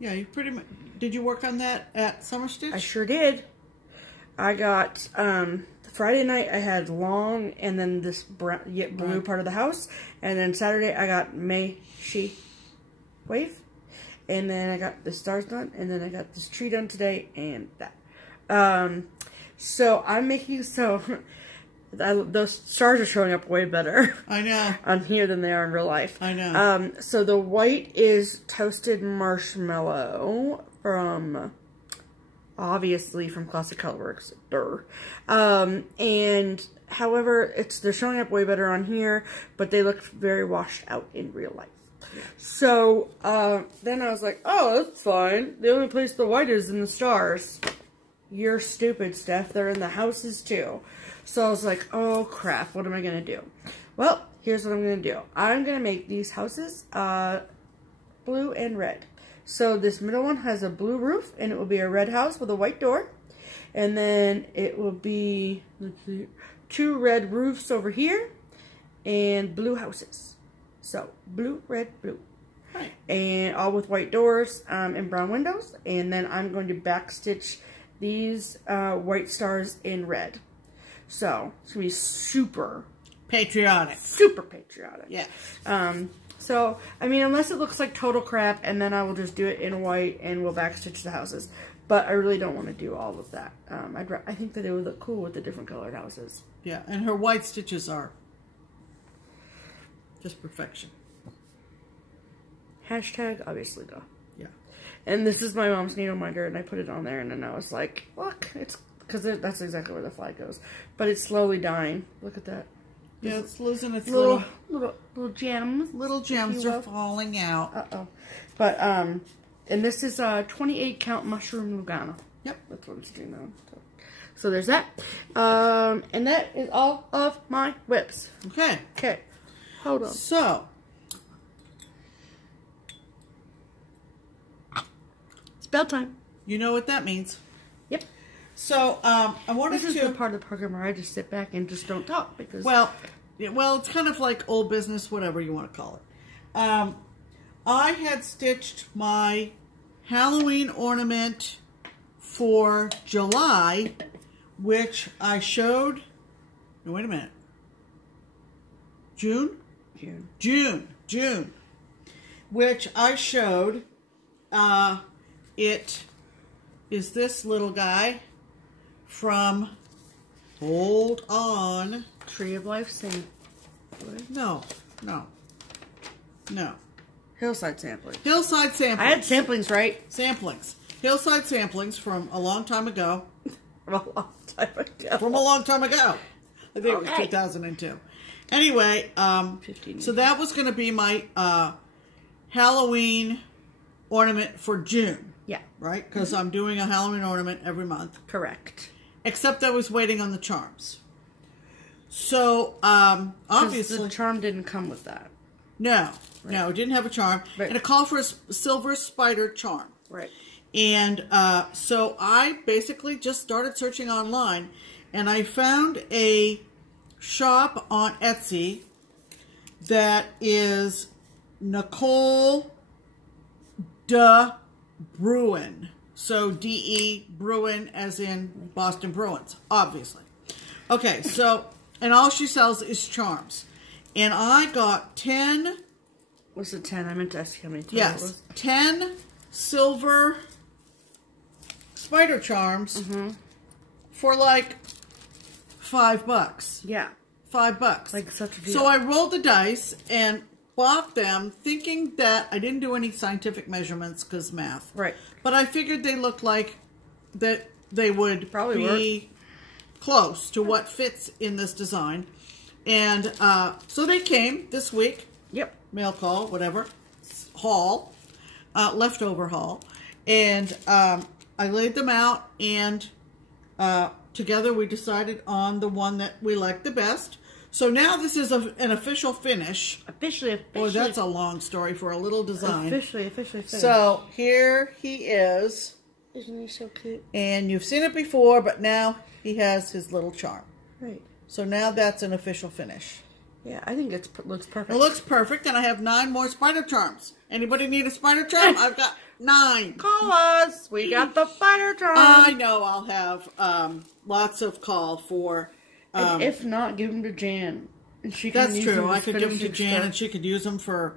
Yeah, you pretty much, did you work on that at Summer Stitch? I sure did. I got, Friday night I had long, and then this blue part of the house, and then Saturday I got May She Wave, and then I got the stars done, and then I got this tree done today, and that. So I'm making, those stars are showing up way better. I know. On here than they are in real life. I know. So the white is toasted marshmallow obviously from Classic Colorworks. And However, they're showing up way better on here, but they look very washed out in real life. Yeah. So, then I was like, oh, that's fine. The only place the white is in the stars. You're stupid, Steph. They're in the houses, too. So I was like, oh, crap. What am I going to do? Well, here's what I'm going to do. I'm going to make these houses blue and red. So this middle one has a blue roof, and it will be a red house with a white door. And then it will be, let's see, 2 red roofs over here and blue houses. So blue, red, blue. Right. And all with white doors and brown windows. And then I'm going to backstitch these white stars in red. So it's going to be super patriotic. Super patriotic. Yeah. So, I mean, unless it looks like total crap, and then I will just do it in white and we'll backstitch the houses. But I really don't want to do all of that. I think that it would look cool with the different colored houses. Yeah, and her white stitches are just perfection. Hashtag, obviously, though. Yeah. And this is my mom's needle minder, and I put it on there, and then I was like, look, it's, because that's exactly where the flag goes. But it's slowly dying. Look at that. Yeah, it's losing its little gems. Little gems are falling out. Uh-oh. But, and this is a 28 count mushroom Lugana. Yep. That's what I'm doing now. So there's that. And that is all of my whips. Okay. Okay. Hold on. So. It's bell time. You know what that means. Yep. So, I wanted to... This is the part of the program where I just sit back and just don't talk because... Well, it's kind of like old business, whatever you want to call it. I had stitched my Halloween ornament for July, which I showed... No, wait a minute. June. Which I showed. It is this little guy from, hold on, Tree of Life Sing. No. Hillside Samplings. Hillside Samplings. I had samplings, right? Samplings. Hillside Samplings from a long time ago. From a long time ago. From a long time ago. I think it was 2002. Anyway, 15 so that was going to be my Halloween ornament for June. Yeah. Right? Because I'm doing a Halloween ornament every month. Correct. Except I was waiting on the charms. So, obviously... the charm didn't come with that. No. Right. No, it didn't have a charm. Right. And it called for a silver spider charm. Right. And so I basically just started searching online. And I found a shop on Etsy that is Nicole de Bruin. So D-E Bruin as in Boston Bruins, obviously. Okay, so, and all she sells is charms. And I got 10... Was it 10? I meant to ask you how many. Yes, 10 silver spider charms for like $5. Yeah. $5. Like such a deal. So I rolled the dice and bought them thinking that I didn't do any scientific measurements because math. Right. But I figured they looked like that they would probably be close to what fits in this design. And so they came this week. Yep. Mail call, whatever. Haul. Leftover haul. And I laid them out and together we decided on the one that we liked the best. So now this is an official finish. Officially. Boy, that's a long story for a little design. Officially finished. So here he is. Isn't he so cute? And you've seen it before, but now he has his little charm. Right. So now that's an official finish. Yeah, I think it looks perfect. It looks perfect, and I have 9 more spider charms. Anybody need a spider charm? I've got 9. Call us. We got the spider charm. I know I'll have lots of call for... and if not, give them to Jan. And she can that's use true. them I could give them to Jan, stuff. and she could use them for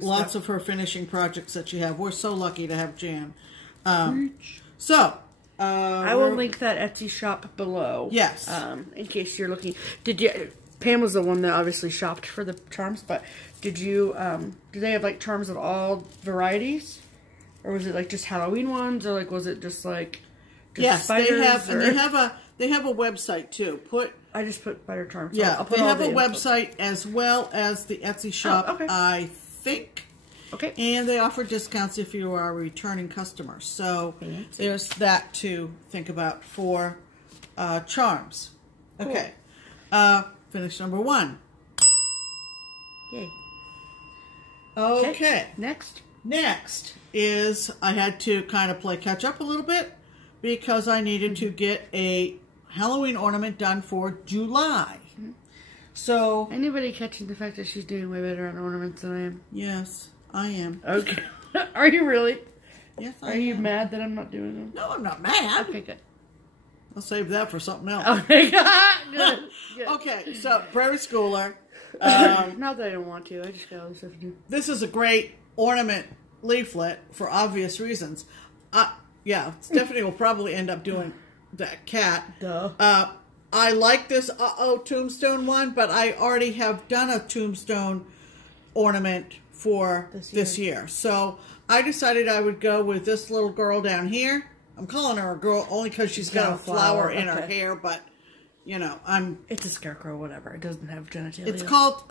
lots of her finishing projects that she have. We're so lucky to have Jan. So... I will link that Etsy shop below. Yes. In case you're looking. Pam was the one that obviously shopped for the charms, but did you, do they have like charms of all varieties? Or was it like just Halloween ones? Or like, was it just like, yes, spiders? they have, and they have a website too. I just put Better Charms. Yeah, I'll put they all have a the info. website as well as the Etsy shop, okay. I think. Okay. And they offer discounts if you are a returning customer. So there's that to think about for charms. Cool. Okay. Finish number 1. Yay. Okay. Next. Next is I had to kind of play catch up a little bit because I needed to get a Halloween ornament done for July. So Anybody catching the fact that she's doing way better on ornaments than I am? yes, I am. Okay. Are you really? Yes, I am. Are you mad that I'm not doing them? No, I'm not mad. Okay, good. I'll save that for something else. Okay, good. Okay, so Prairie Schooler. Not that I don't want to. I just got all this stuff to do. This is a great ornament leaflet for obvious reasons. Yeah, Stephanie will probably end up doing that cat. Duh. I like this tombstone one, but I already have done a tombstone ornament for this year. So I decided I would go with this little girl down here. I'm calling her a girl only because she's got a flower in her hair, but you know, It's a scarecrow, whatever. It doesn't have genitalia. It's called...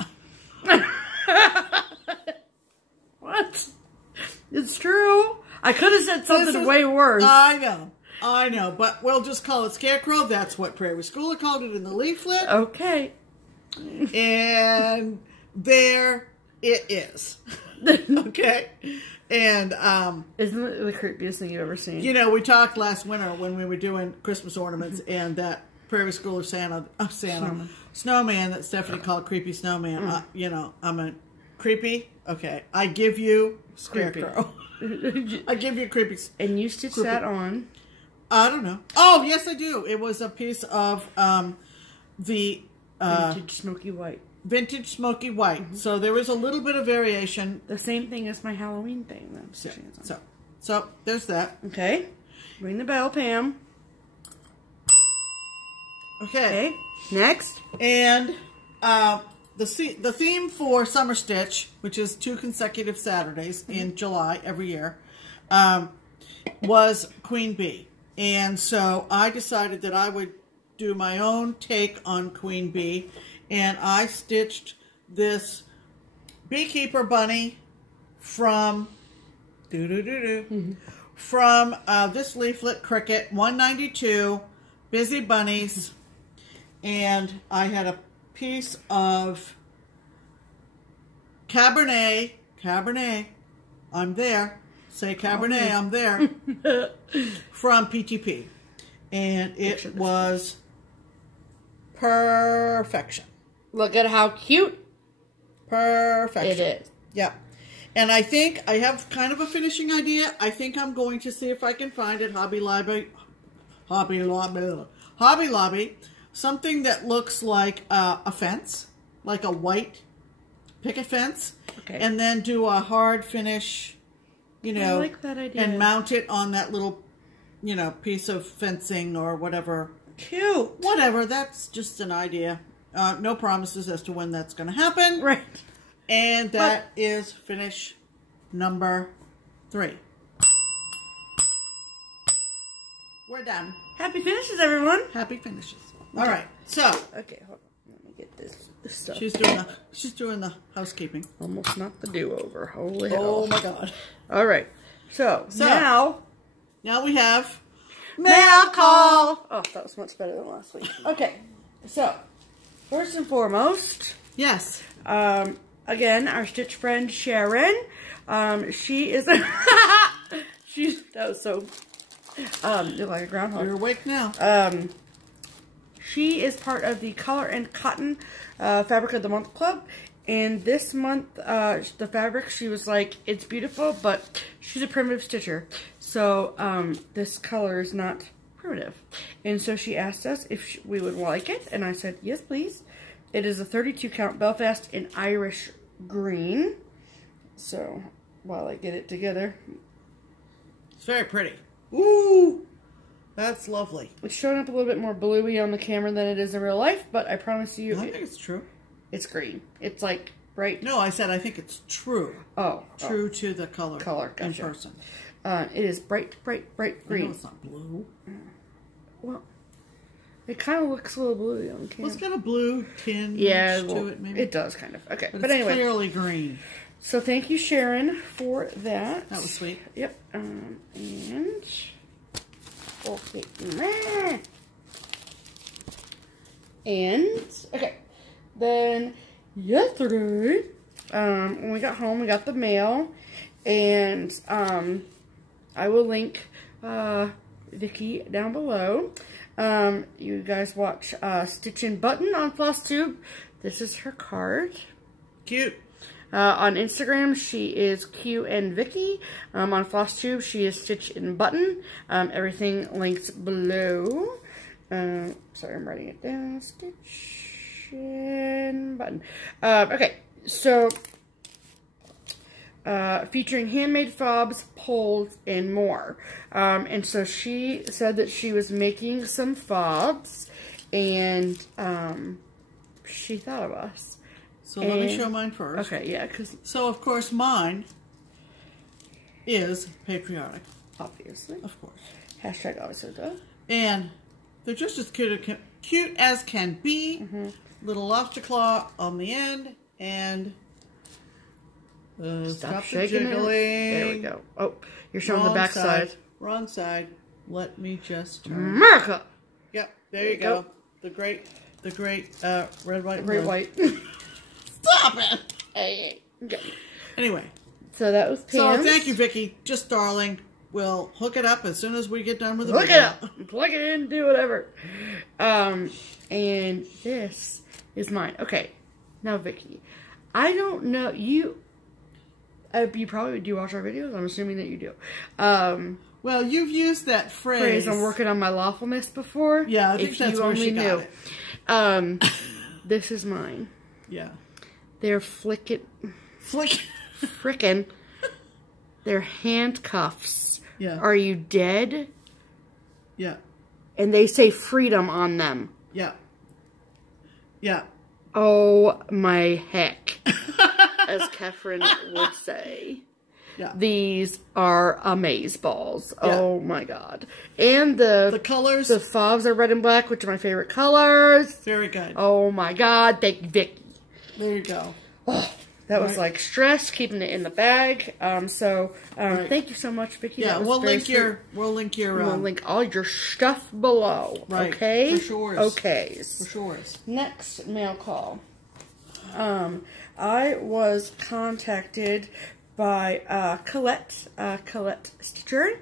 What? It's true. I could have said something way worse. I know, but we'll just call it Scarecrow. That's what Prairie Schooler called it in the leaflet. Okay. And there it is. Okay? And, isn't it the creepiest thing you've ever seen? You know, we talked last winter when we were doing Christmas ornaments and that Prairie Schooler snowman that Stephanie called Creepy Snowman. You know, I'm a creepy. Okay. I give you Scarecrow. I give you creepy. And you stitched that on? I don't know. Oh, yes, I do. It was a piece of the vintage smoky white. Vintage smoky white. So there was a little bit of variation. The same thing as my Halloween thing. Then. So there's that. Okay. Ring the bell, Pam. Okay. Next. And the theme for Summer Stitch, which is 2 consecutive Saturdays in July every year, was Queen Bee. And so I decided that I would do my own take on Queen Bee. And I stitched this beekeeper bunny from this leaflet, Cricket 192, Busy Bunnies. And I had a piece of Cabernet, I'm there. Say Cabernet, I'm there. From PTP. And it was perfection. Look at how cute. Perfection. It is. Yeah. And I think I have kind of a finishing idea. I think I'm going to see if I can find at Hobby Lobby, something that looks like a fence, like a white picket fence, and then do a hard finish, you know, I like that idea. And mount it on that little, you know, piece of fencing or whatever. Cute. Whatever. That's just an idea. No promises as to when that's going to happen. Right. And that is finish number 3. We're done. Happy finishes, everyone. Happy finishes. All right. So. Okay, hold on. Let me get this stuff. She's doing the housekeeping. Almost not the do-over. Holy hell. Oh my God. All right. So now we have mail call. Oh, that was much better than last week. Okay. So first and foremost, yes. Again, our stitch friend Sharon. She is that was so you're like a groundhog. You're awake now. She is part of the Color and Cotton Fabric of the Month Club. And this month, the fabric, she was like, it's beautiful, but she's a primitive stitcher. So this color is not primitive. And so she asked us if we would like it. And I said, yes, please. It is a 32 count Belfast in Irish green. So while I get it together. It's very pretty. Ooh, that's lovely. It's showing up a little bit more bluey on the camera than it is in real life, but I promise you. I think it's true. It's green. It's like bright. No, I said I think it's true. Oh. True to the color. Gotcha. In person. It is bright green. I know it's not blue. Well, It kind of looks a little blue on camera. Well, it's got a blue tinge to it, maybe. It does, kind of. Okay, but anyway. It's clearly green. So thank you, Sharon, for that. That was sweet. Yep. And... Okay. And... Okay. Then, yesterday, when we got home, we got the mail. And, I will link, Vicky down below. You guys watch StitchNButton on FlossTube. This is her card. Cute. On Instagram, she is QNVicky. On FlossTube, she is StitchNButton. Everything links below. Sorry, I'm writing it down. StitchNButton. Okay, so featuring handmade fobs, poles, and more. And so she said that she was making some fobs, and she thought of us. So let me show mine first. Okay, yeah. So, of course, mine is patriotic. Obviously. Of course. Hashtag obviously. And they're just as cute as can be. Little lobster claw on the end, and stop shaking jiggling. There we go. Oh, you're showing the back side. Wrong side. Let me just turn. America. Yep, there you go. The great red, white, red, white. Stop it. Hey. Okay. Anyway. So that was pants. So thank you, Vicky. Just darling. We'll hook it up as soon as we get done with the video. Hook it up. Plug it in. Do whatever. And this is mine. Okay. Now, Vicky, I don't know. You probably do watch our videos. I'm assuming that you do. Well, you've used that phrase. I'm working on my lawfulness before. Yeah, I think that's where she got it. This is mine. Yeah. They're frickin'. They're handcuffs. Yeah. Are you dead? Yeah. And they say freedom on them. Yeah. Yeah. Oh my heck. As Catherine would say. Yeah. These are amazeballs. Yeah. Oh my god. And the colors. The fobs are red and black, which are my favorite colors. Very good. Oh my god. Thank you, Vicky. There you go. Oh, that was like stress, keeping it in the bag. Thank you so much, Vicky. Yeah, we'll link all your stuff below. Right. Okay. For sure. Okays. For sure. Next mail call. I was contacted by Colette Stitcher,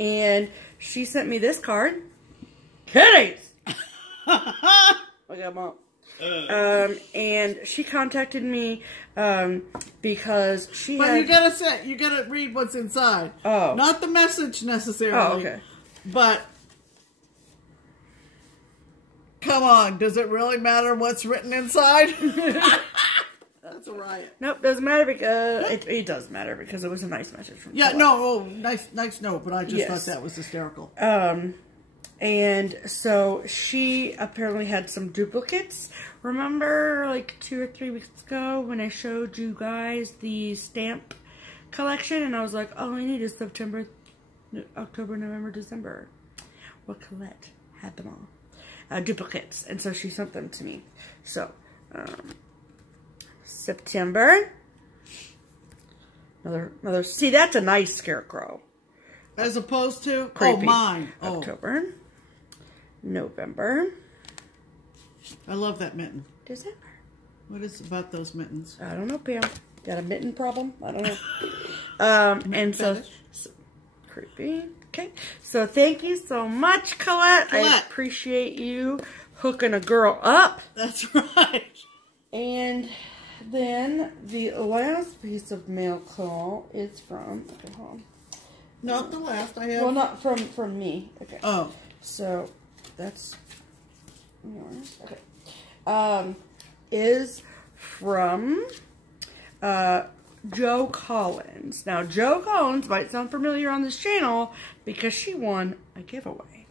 and she sent me this card. Kitties. Look at Mom. And she contacted me because she had... you gotta read what's inside. Oh. Not the message necessarily. Oh, okay. But come on, does it really matter what's written inside? That's a riot. Nope, doesn't matter because it does matter because it was a nice message from Colette. Nice note, but I just thought that was hysterical. And so she apparently had some duplicates. Remember like 2 or 3 weeks ago when I showed you guys the stamp collection and I was like, all I need is September, October, November, December. Well, Colette had them all. Duplicates. And so she sent them to me. So, September. Another. See, that's a nice scarecrow. As opposed to? Creepy. Oh, mine. October. November. I love that mitten. December. What is about those mittens? I don't know, Pam. Got a mitten problem? I don't know. And so creepy. Okay. So thank you so much, Colette. I appreciate you hooking a girl up. That's right. And then the last piece of mail call is from... Okay, hold on. Not the last I have. Well, not from me. Okay. Oh. So that's yours. Okay. Is from Joe Collins. Now, Joe Collins might sound familiar on this channel because she won a giveaway.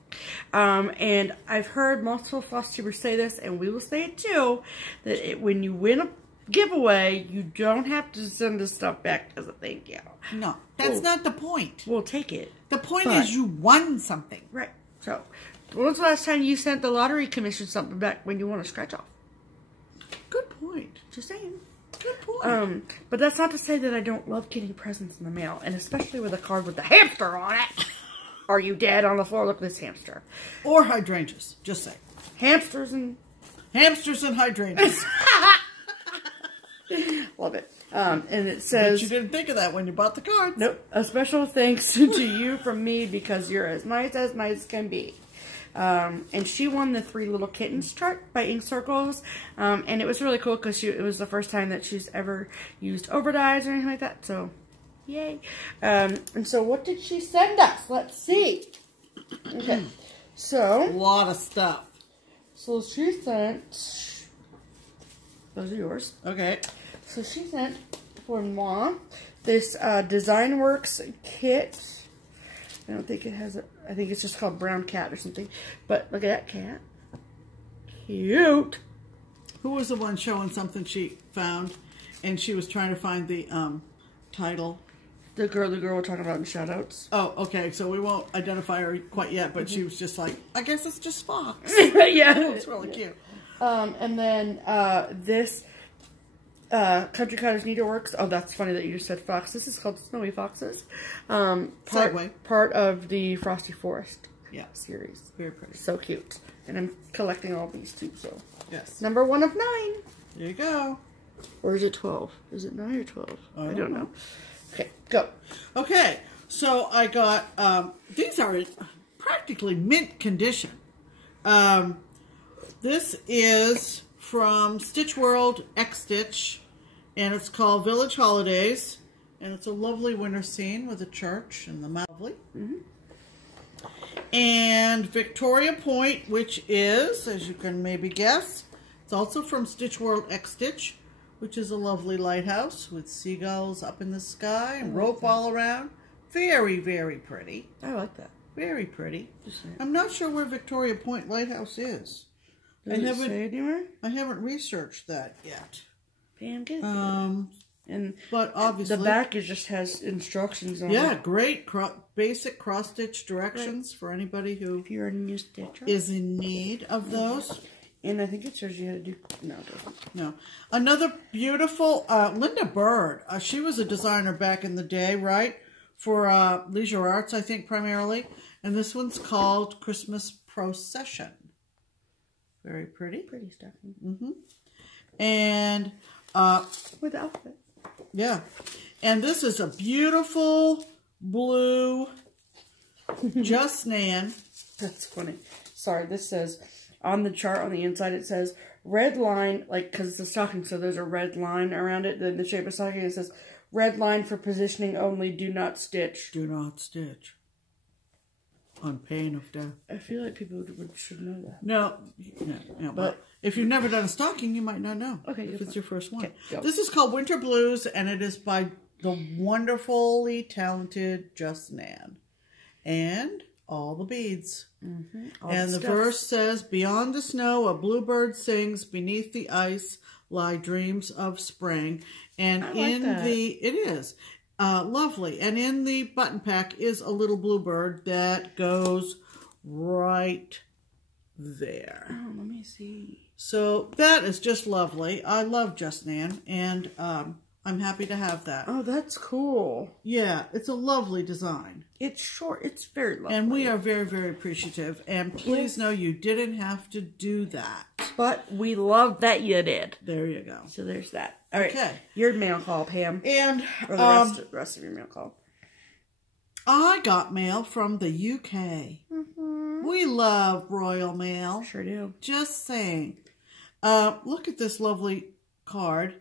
And I've heard multiple FlossTubers say this, and we will say it too, that when you win a giveaway, you don't have to send the stuff back as a thank you. No, that's not the point. We'll take it. The point is you won something. Right. So, When was the last time you sent the lottery commission something back when you want to scratch off? Good point. Just saying. Good point. But that's not to say that I don't love getting presents in the mail, and especially with a card with the hamster on it. Are you dead on the floor? Look at this hamster. Or hydrangeas. Just say. Hamsters and hydrangeas. Love it. And it says... But you didn't think of that when you bought the cards. Nope. A special thanks to you from me because you're as nice can be. And she won the 3 Little Kittens chart by Ink Circles. And it was really cool because it was the first time that she's ever used overdyes or anything like that. So, yay. And so what did she send us? Let's see. Okay. So. A lot of stuff. So she sent. Those are yours. Okay. So she sent for Mom this Design Works kit. I don't think it has a, I think it's just called Brown Cat or something. But look at that cat. Cute. Who was the one showing something she found and she was trying to find the title? The girl we're talking about in shoutouts. Oh, okay. So we won't identify her quite yet, but she was just like, I guess it's just Fox. Yeah. It's really cute. And then this Country Cottage Needleworks. Oh, that's funny that you just said fox. This is called Snowy Foxes. Part of the Frosty Forest series. Very pretty. So cute. And I'm collecting all these too, so. Yes. Number 1 of 9. There you go. Or is it 12? Is it 9 or 12? I don't know. Okay, go. Okay, so I got, these are in practically mint condition. This is from Stitch World X Stitch, and it's called Village Holidays, and it's a lovely winter scene with a church and the lovely. And Victoria Point, which is, as you can maybe guess, it's also from Stitch World X Stitch, which is a lovely lighthouse with seagulls up in the sky and rope all around. Very, very pretty. I like that. Very pretty. I'm not sure where Victoria Point Lighthouse is. Does it say anywhere? I haven't researched that yet. Damn good. But obviously the back just has instructions on it. Yeah, great basic cross stitch directions for anybody who if you're a new stitcher is in need of those. And I think it shows you how to do. No, it doesn't. No. Another beautiful Lynda Bird. She was a designer back in the day, right? For Leisure Arts, I think, primarily. And this one's called Christmas Procession. Very pretty. Pretty stuff. And with the outfit. Yeah. And this is a beautiful blue Just Nan. That's funny. Sorry, this says on the chart on the inside it says red line, like because it's a stocking, so there's a red line around it. The shape of stocking, it says red line for positioning only. Do not stitch. Do not stitch. On pain of death. I feel like people should know that. No, but if you've never done a stocking, you might not know. Okay, if it's your first one. Okay, this is called Winter Blues, and it is by the wonderfully talented Just Nan, and all the beads. And the verse says, "Beyond the snow, a bluebird sings. Beneath the ice lie dreams of spring." And it is. Lovely. And in the button pack is a little bluebird that goes right there. Oh, let me see. So that is just lovely. I love Just Nan, and I'm happy to have that. Oh, that's cool. Yeah, it's a lovely design. It's short. It's very lovely. And we are very, very appreciative. And please know you didn't have to do that. But we love that you did. There you go. So there's that. All right. Okay. Your mail call, Pam. And or the rest of your mail call. I got mail from the UK. We love Royal Mail. Sure do. Just saying. Look at this lovely card.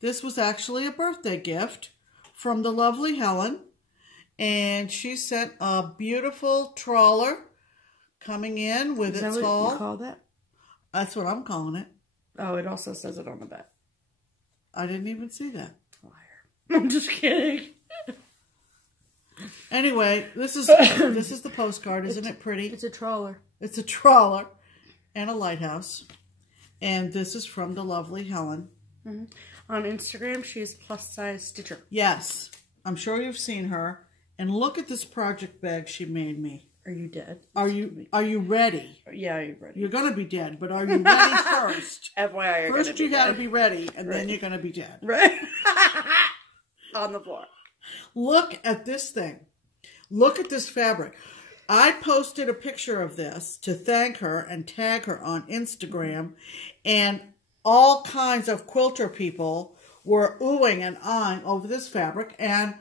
This was actually a birthday gift from the lovely Helen. And she sent a beautiful trawler coming in with its haul. What you call that? That's what I'm calling it. Oh, it also says it on the back. I didn't even see that. Liar. I'm just kidding. Anyway, this is the postcard. Isn't it pretty? It's a trawler. It's a trawler and a lighthouse. And this is from the lovely Helen. On Instagram, she is Plus Size Stitcher. Yes. I'm sure you've seen her. And look at this project bag she made me. Are you dead? Are you ready? Yeah, are you ready? You're going to be dead, but are you ready first? FYI, you're first you got to be ready, and then you're going to be dead. Right. On the floor. Look at this thing. Look at this fabric. I posted a picture of this to thank her and tag her on Instagram, and all kinds of quilter people were oohing and ahhing over this fabric, and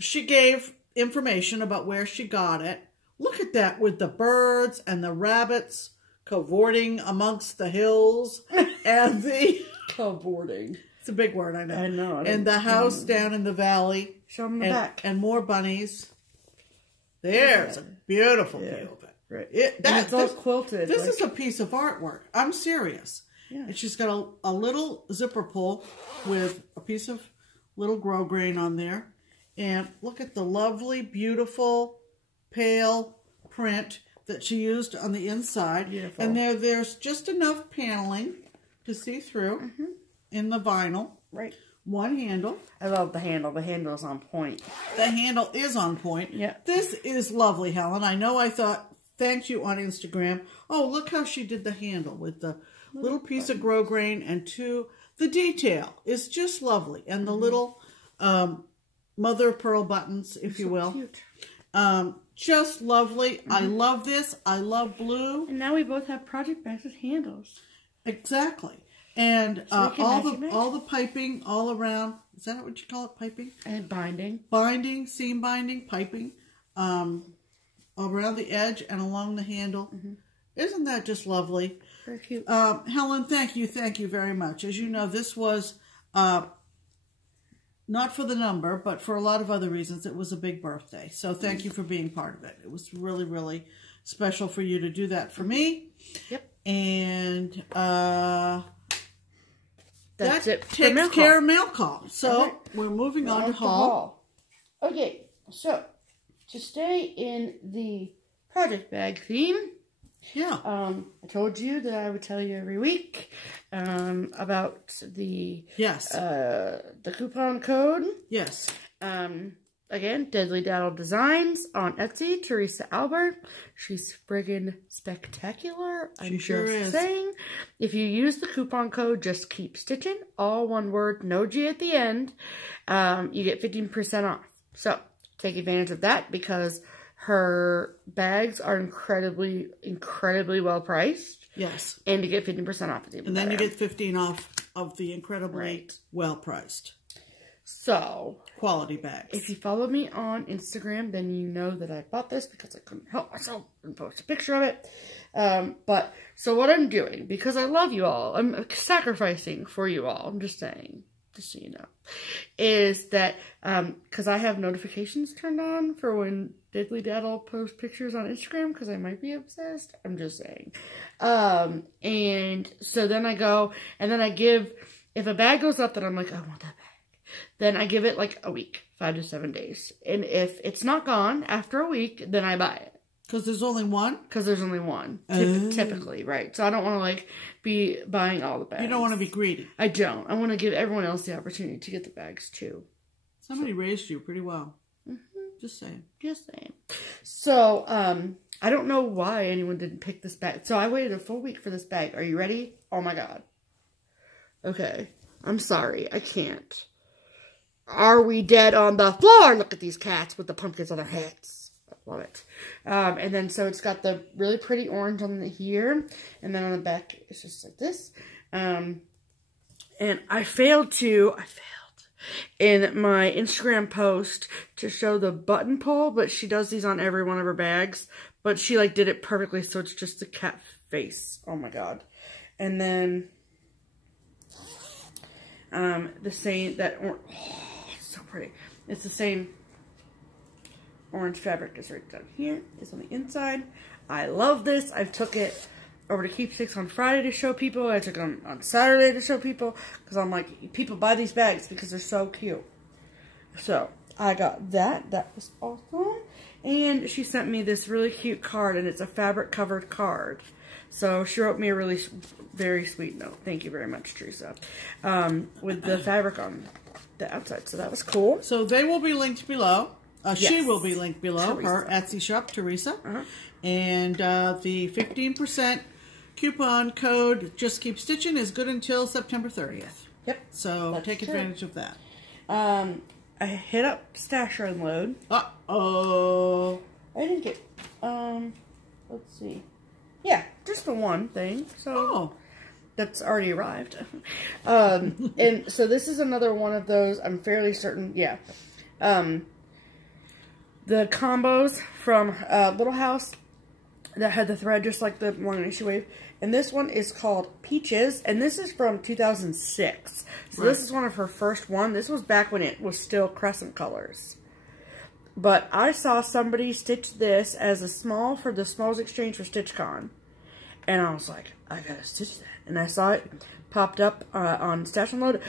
she gave information about where she got it. Look at that with the birds and the rabbits cavorting amongst the hills and the... Cavorting. It's a big word, I know. I know. And the house down in the valley. Show them the back. And more bunnies. There's a beautiful view of it. Right. It's all quilted. This is a piece of artwork. I'm serious. Yeah. And she's got a little zipper pull with a piece of little grosgrain on there. And look at the lovely, beautiful, pale print that she used on the inside. Beautiful. And there's just enough paneling to see through in the vinyl. Right. One handle. I love the handle. The handle is on point. The handle is on point. Yeah. This is lovely, Helen. I know I thanked you on Instagram. Oh, look how she did the handle with the little piece of grosgrain and the detail is just lovely. And the little mother of pearl buttons, if you will. Cute. Just lovely. I love this. I love blue. And now we both have project bags with handles. Exactly. And So all the piping all around. Is that what you call it? Piping? And binding. Binding, seam binding, piping. Around the edge and along the handle. Isn't that just lovely? Very cute. Helen, thank you very much. As you know, this was not for the number, but for a lot of other reasons, it was a big birthday. So thank you for being part of it. It was really, really special for you to do that for me. Yep. And That's it. Takes care of mail call. So we're moving on to haul. Okay, so to stay in the project bag theme, I told you that I would tell you every week about the coupon code. Yes. Again, Deadly Daddle Designs on Etsy. Teresa Albert. She's friggin' spectacular. I'm just saying. If you use the coupon code JustKeepStitchin, all one word, no G at the end, you get 15% off. So take advantage of that because her bags are incredibly, incredibly well priced. Yes. And to get 15% off is even And then better. you get 15 off of the incredibly well priced. So, quality bags. If you follow me on Instagram, then you know that I bought this because I couldn't help myself and post a picture of it. So what I'm doing, because I love you all, I'm sacrificing for you all, I'm just saying, just so you know, is that, because I have notifications turned on for when Deadly Daddle posts pictures on Instagram, because I might be obsessed, I'm just saying. And so then I go, and then I give, if a bag goes up that I'm like, I want that bag, then I give it like a week, 5 to 7 days. And if it's not gone after a week, then I buy it. Because there's only one? Because there's only one, typically, right? So I don't want to like be buying all the bags. You don't want to be greedy. I don't. I want to give everyone else the opportunity to get the bags too. Somebody raised you pretty well. Just saying. Just saying. So, I don't know why anyone didn't pick this bag. So I waited a full week for this bag. Are you ready? Oh my god. Okay. I'm sorry. I can't. Are we dead on the floor? Look at these cats with the pumpkins on their heads. I love it. And then, so it's got the really pretty orange on the here. And then on the back, it's just like this. And I failed in my Instagram post to show the button pull, but she does these on every one of her bags. But she, like, did it perfectly, so it's just the cat face. Oh, my God. And then, the same, so pretty. It's the same orange fabric is right down here. It's on the inside. I love this. I took it over to Keepsakes on Friday to show people. I took it on Saturday to show people because I'm like, people buy these bags because they're so cute. So I got that. That was awesome. And she sent me this really cute card, and it's a fabric covered card. So she wrote me a really very sweet note. Thank you very much, Teresa. With the fabric on the outside. So that was cool. So they will be linked below. She will be linked below, her Etsy shop, Teresa. And the 15% coupon code JustKeepStitchin is good until September 30th. Yep. So take advantage of that. I hit up Stash or Unload. Uh-oh. I didn't get, let's see. Yeah, just the one thing. So that's already arrived. And so this is another one of those, I'm fairly certain, yeah. The combos from Little House that had the thread just like the one in Issue Wave. And this one is called Peaches, and this is from 2006. So this is one of her first one. This was back when it was still crescent colors. But I saw somebody stitch this as a small for the Smalls Exchange for StitchCon. And I was like, I gotta stitch that. And I saw it popped up on Stash Unload.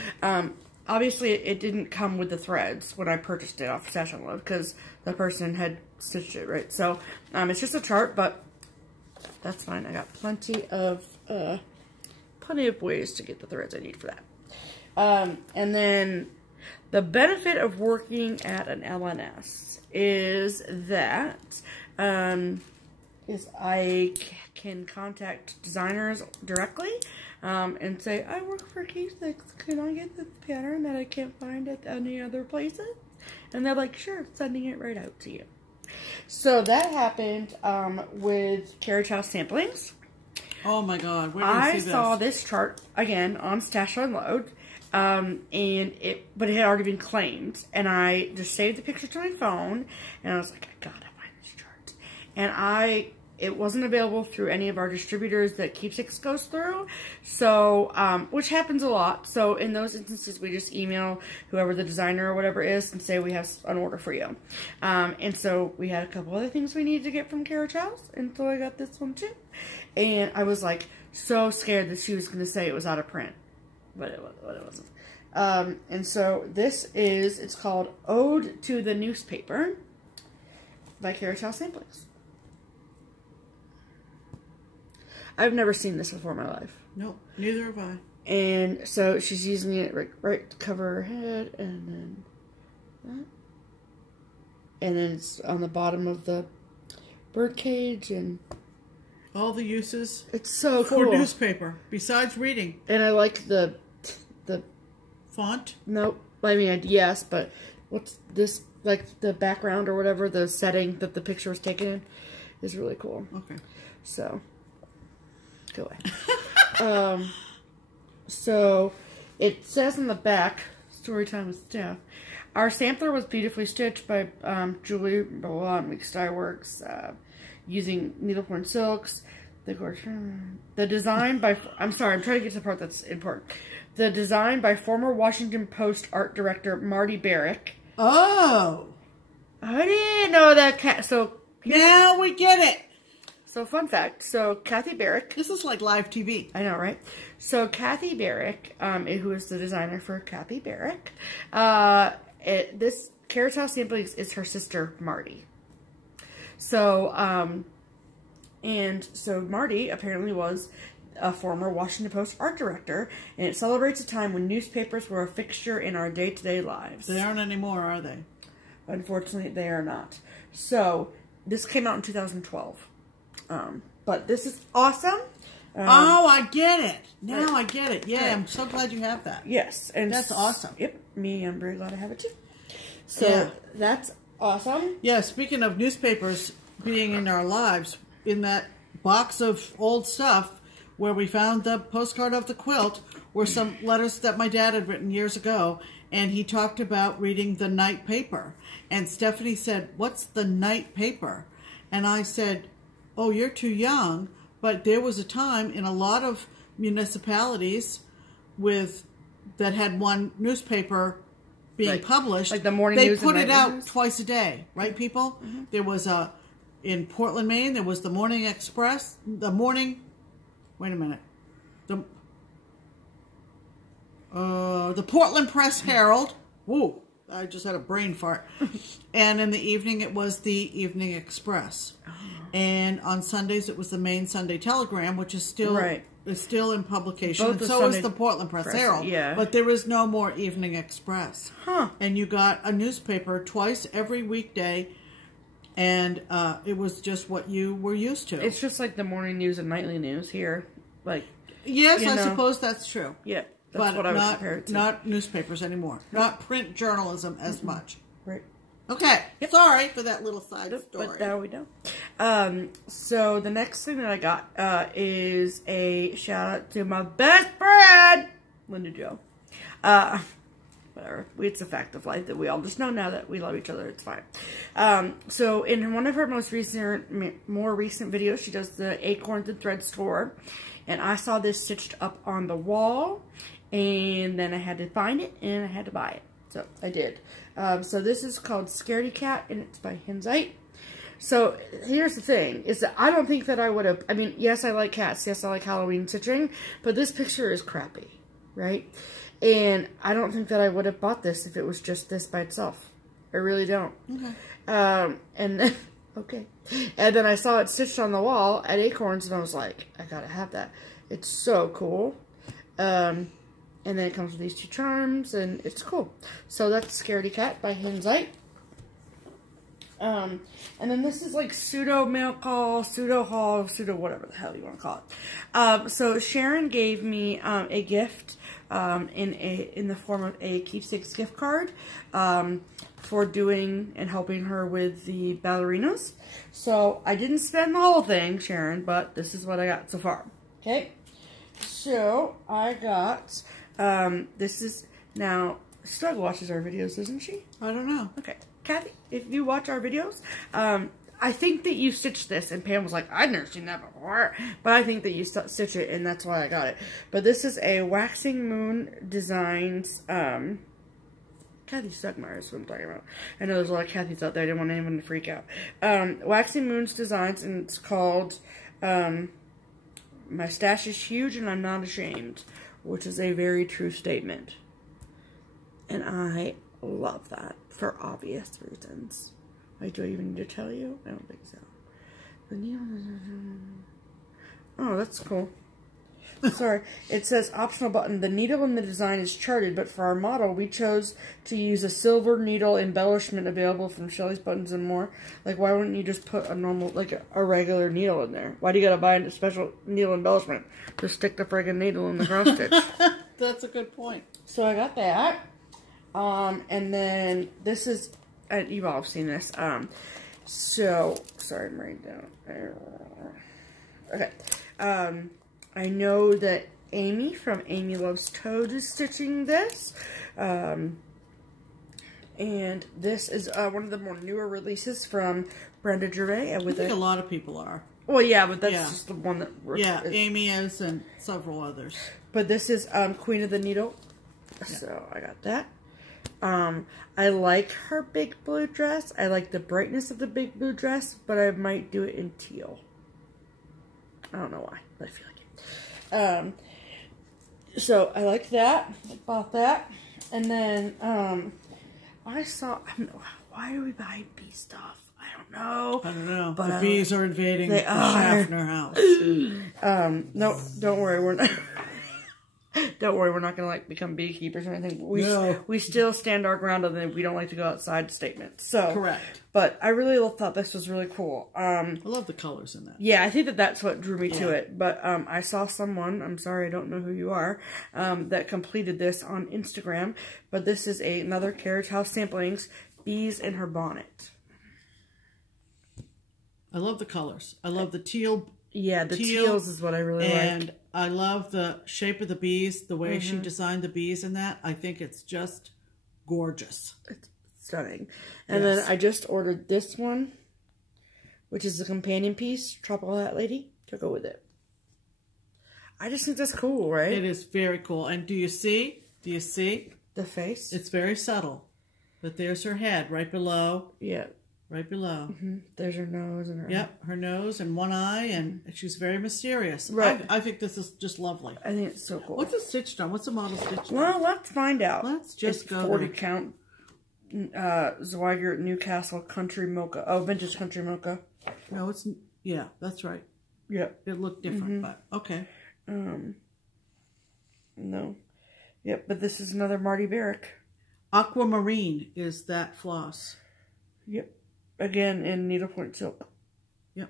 Obviously, it didn't come with the threads when I purchased it off Stash Unload because the person had stitched it, right? So, it's just a chart, but that's fine. I got plenty of ways to get the threads I need for that. And then the benefit of working at an LNS is that I can contact designers directly and say, I work for Keepsakes. Can I get this pattern that I can't find at any other places? And they're like, sure, sending it right out to you. So that happened with Carriage House Samplings. Oh my God, where did you see this? I saw this chart again on Stash Unload, but it had already been claimed, and I just saved the picture to my phone, and I was like, I gotta find this chart. And it wasn't available through any of our distributors that Keepsakes goes through, so, which happens a lot. So in those instances, we just email whoever the designer or whatever is and say we have an order for you. And so we had a couple other things we needed to get from Carriage House, and so I got this one too. And I was like so scared that she was going to say it was out of print, but it wasn't. And so this is, it's called Ode to the Newspaper by Carriage House Samplings. I've never seen this before in my life. Nope, neither have I. And so she's using it right to cover her head, and then that. And then it's on the bottom of the bird cage, and all the uses. It's so cool. For newspaper, besides reading. And I like the font. Nope. I mean, yes, but what's this, like the background or whatever, the setting that the picture was taken in is really cool. Okay. So go ahead. So it says in the back, story time with Steph, our sampler was beautifully stitched by Julie Mixed Dye Works, using needlepoint silks. The design by, I'm sorry, I'm trying to get to the part that's important. The design by former Washington Post art director Marty Barrick. Oh. I didn't know that. So now we get it. So fun fact. So Kathy Barrick. This is like live TV. I know, right? So Kathy Barrick, who is the designer for Kathy Barrick, this Carriage House Samplings is her sister Marty. So, and so Marty apparently was a former Washington Post art director, and it celebrates a time when newspapers were a fixture in our day-to-day lives. They aren't anymore, are they? Unfortunately, they are not. So, this came out in 2012. But this is awesome. Oh, I get it. Now I get it. Yeah, I'm so glad you have that. Yes. And that's awesome. Yep. I'm very glad I have it too. So, that's awesome. Yeah, speaking of newspapers being in our lives, in that box of old stuff where we found the postcard of the quilt were some letters that my dad had written years ago, and he talked about reading the night paper. And Stephanie said, "What's the night paper?" And I said, "Oh, you're too young." But there was a time in a lot of municipalities that had one newspaper being published. Like the morning news. They put it out news? Twice a day, right, people? Mm-hmm. There was in Portland, Maine, there was the Morning Express, the Morning. Wait a minute. The Portland Press Herald. Woo! I just had a brain fart. And in the evening, it was the Evening Express. Oh. And on Sundays, it was the Maine Sunday Telegram, which is still is still in publication. Both And the so Sunday is the Portland Press Herald. Yeah. But there is no more Evening Express. Huh. And you got a newspaper twice every weekday. And it was just what you were used to. It's just like the morning news and nightly news here. Like, yes, you I know, suppose that's true. Yeah, that's what I would compare it to. Not newspapers anymore. Not print journalism as much. Right. Okay. Yep. Sorry for that little side story. But now we know. So the next thing that I got is a shout out to my best friend, Lynda Jo. Whatever. It's a fact of life that we all just know now that we love each other. It's fine. So in one of her more recent videos, she does the Acorns and Thread store. And I saw this stitched up on the wall. And then I had to find it and I had to buy it. So I did. So this is called Scaredy Cat and it's by Handmade. So here's the thing, is that I don't think that I would have, I mean, yes, I like cats. Yes, I like Halloween stitching. But this picture is crappy, right? And I don't think that I would have bought this if it was just this by itself. I really don't. Okay. And then, okay. And then I saw it stitched on the wall at Acorns, and I was like, I gotta have that. It's so cool. And then it comes with these two charms, and it's cool. So that's Scaredy Cat by Handmade. And then this is like pseudo mail call, pseudo haul, pseudo whatever the hell you want to call it. So Sharon gave me a gift in the form of a Keepsakes gift card for doing and helping her with the ballerinas. So I didn't spend the whole thing, Sharon, but this is what I got so far. Okay, so I got this is now Stug watches our videos, doesn't she? I don't know. Okay. Kathy, if you watch our videos, I think that you stitched this, and Pam was like, I've never seen that before, but I think that you stitch it, and that's why I got it. But this is a Waxing Moon Designs, Kathy Stugmeyer is what I'm talking about. I know there's a lot of Kathys out there, I didn't want anyone to freak out. Waxing Moon's Designs, and it's called, My Stash is Huge and I'm Not Ashamed, which is a very true statement. And I love that for obvious reasons. Wait, do I even need to tell you? I don't think so. The needle. Oh, that's cool. Sorry. It says optional button. The needle in the design is charted, but for our model, we chose to use a silver needle embellishment available from Shelly's Buttons and More. Like, why wouldn't you just put a normal, like a regular needle in there? Why do you gotta buy a special needle embellishment? Just stick the friggin' needle in the cross stitch. That's a good point. So I got that. And then this is, you've all seen this. So, sorry, I'm writing down. Okay. I know that Amy from Amy Loves Toad is stitching this. And this is one of the more newer releases from Brenda Gervais. I think a lot of people are. Well, yeah, but that's just the one that we're... Yeah, Amy is and several others. But this is Queen of the Needle. Yeah. So, I got that. I like her big blue dress. I like the brightness of the big blue dress, but I might do it in teal. I don't know why, but I feel like it. So I like that. I bought that. And then, I saw, why do we buy bee stuff? I don't know. But the bees are invading the Schaffner house. No, don't worry. We're not. Don't worry, we're not going to, like, become beekeepers or anything. We still stand our ground on the we don't like to go outside statement. So, correct. But I really thought this was really cool. I love the colors in that. Yeah, I think that that's what drew me to it. But I saw someone, I'm sorry, I don't know who you are, that completed this on Instagram. But this is another Carriage House Samplings, Bees in Her Bonnet. I love the colors. I love the teal. Yeah, the teals is what I really like. And I love the shape of the bees, the way she designed the bees in that. I think it's just gorgeous. It's stunning. And then I just ordered this one, which is a companion piece, Tropical Hat Lady, to go with it. I just think that's cool, right? It is very cool. And do you see? Do you see? The face? It's very subtle. But there's her head right below. Yeah. Right below. There's her nose and her... Yep, her nose and one eye, and she's very mysterious. Right. I think this is just lovely. I think it's so cool. What's it stitched on? What's the model stitched on? Well, let's find out. Let's just go 40 count Zweigert Newcastle Country Mocha. Oh, Vintage Country Mocha. No, it's... Yeah, that's right. Yeah. It looked different, but okay. No. Yep, but this is another Marty Barrick. Aquamarine is that floss. Yep. Again, in needlepoint silk. Yep.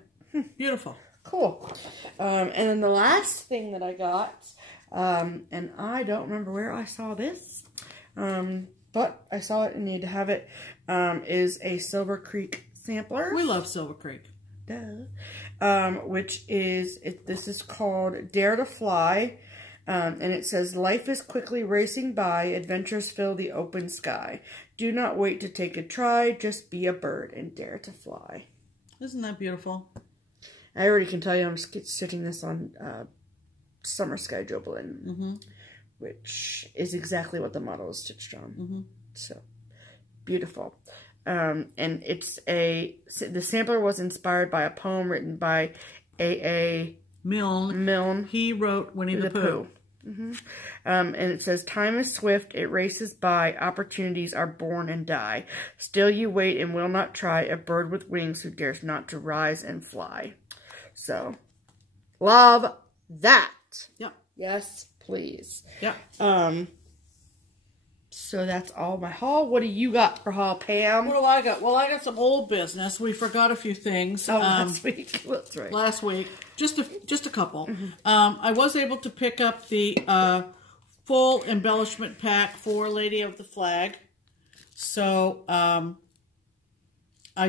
Beautiful. Cool. And then the last thing that I got, and I don't remember where I saw this, but I saw it and need to have it, is a Silver Creek sampler. We love Silver Creek. Duh. Which is, this is called Dare to Fly. And it says, life is quickly racing by, adventures fill the open sky. Do not wait to take a try, just be a bird and dare to fly. Isn't that beautiful? I already can tell you I'm stitching this on Summer Sky Joplin, which is exactly what the model is stitched on. So, beautiful. And it's the sampler was inspired by a poem written by A.A. Milne. He wrote Winnie the Pooh. And it says, time is swift, it races by, opportunities are born and die. Still you wait and will not try, a bird with wings who dares not to rise and fly. So, love that. Yep. Yes, please. Yep. So that's all my haul. What do you got for haul, Pam? What do I got? Well, I got some old business. We forgot a few things. Last week. That's right. Last week. Just a couple. I was able to pick up the full embellishment pack for Lady of the Flag. So, I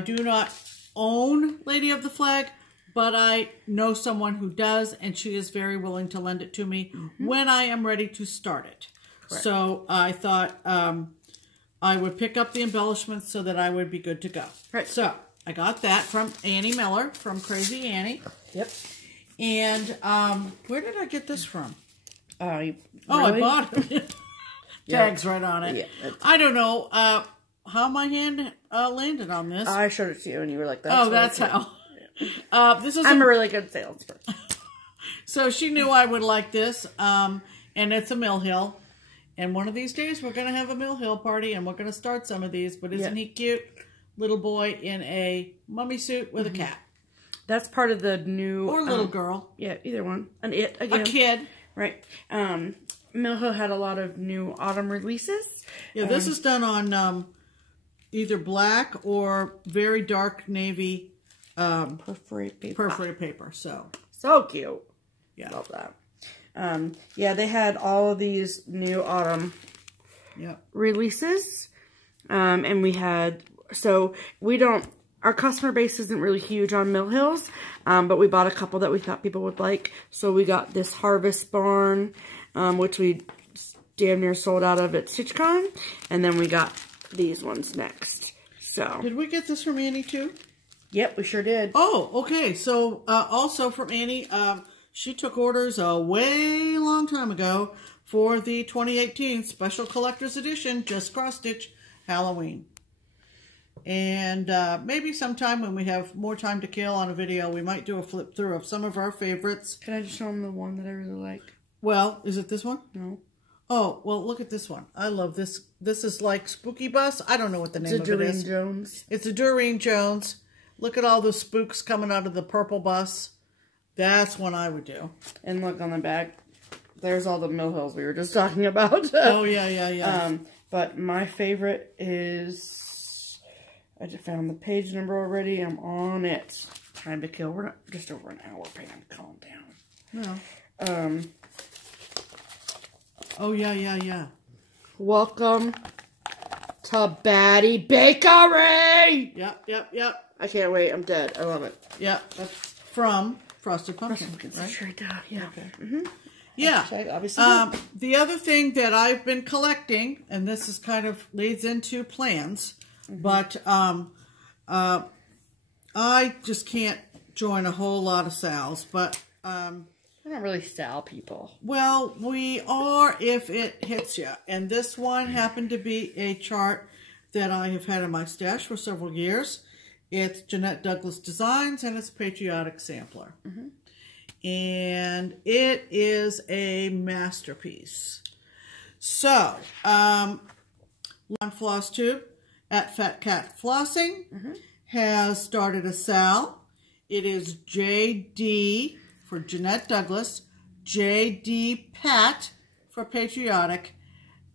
do not own Lady of the Flag, but I know someone who does, and she is very willing to lend it to me when I am ready to start it. Correct. So I thought I would pick up the embellishments so that I would be good to go. Right. So I got that from Annie Miller from Crazy Annie. Yep. And where did I get this from? Really? Oh, I bought it. Tags right on it. Yeah, I don't know how my hand landed on this. I showed it to you and you were like, that's how. Yeah. I'm a really good salesperson. So she knew I would like this. And it's a Mill Hill. And one of these days, we're going to have a Mill Hill party, and we're going to start some of these. But isn't he cute? Little boy in a mummy suit with a cat. That's part of the new... Or little girl. Yeah, either one. Again. A kid. Right. Mill Hill had a lot of new autumn releases. Yeah, this is done on either black or very dark navy perforated paper. So cute. Yeah. Love that. Yeah, they had all of these new autumn releases. And we had, so our customer base isn't really huge on Mill Hills, but we bought a couple that we thought people would like. So we got this Harvest Barn, which we damn near sold out of at StitchCon. And then we got these ones next. So. Did we get this from Annie too? Yep, we sure did. Oh, okay. So, also from Annie, she took orders a way long time ago for the 2018 Special Collector's Edition Just Cross Stitch Halloween. And maybe sometime when we have more time to kill on a video, we might do a flip through of some of our favorites. Can I just show them the one that I really like? Well, is it this one? No. Oh, well, look at this one. I love this. This is like Spooky Bus. I don't know what the name of it is. It's a Doreen Jones. It's a Doreen Jones. Look at all the spooks coming out of the purple bus. That's one I would do. And look on the back. There's all the Mill Hills we were just talking about. Oh, yeah. But my favorite is... I just found the page number already. I'm on it. Time to kill. We're not just over an hour, Pam. Calm down. No. Oh, yeah. Welcome to Batty Bakery! Yep. I can't wait. I'm dead. I love it. Yeah, that's from Frosted Pumpkin, right? Yeah. Okay. Yeah. Obviously. The other thing that I've been collecting, and this is kind of leads into plans, but I just can't join a whole lot of sales, but we're not really sal people. Well, we are if it hits you. And this one happened to be a chart that I have had in my stash for several years. It's Jeanette Douglas Designs, and it's a patriotic sampler. And it is a masterpiece. So, on FlossTube at Fat Cat Flossing has started a sale. It is JD for Jeanette Douglas, JD Pat for patriotic,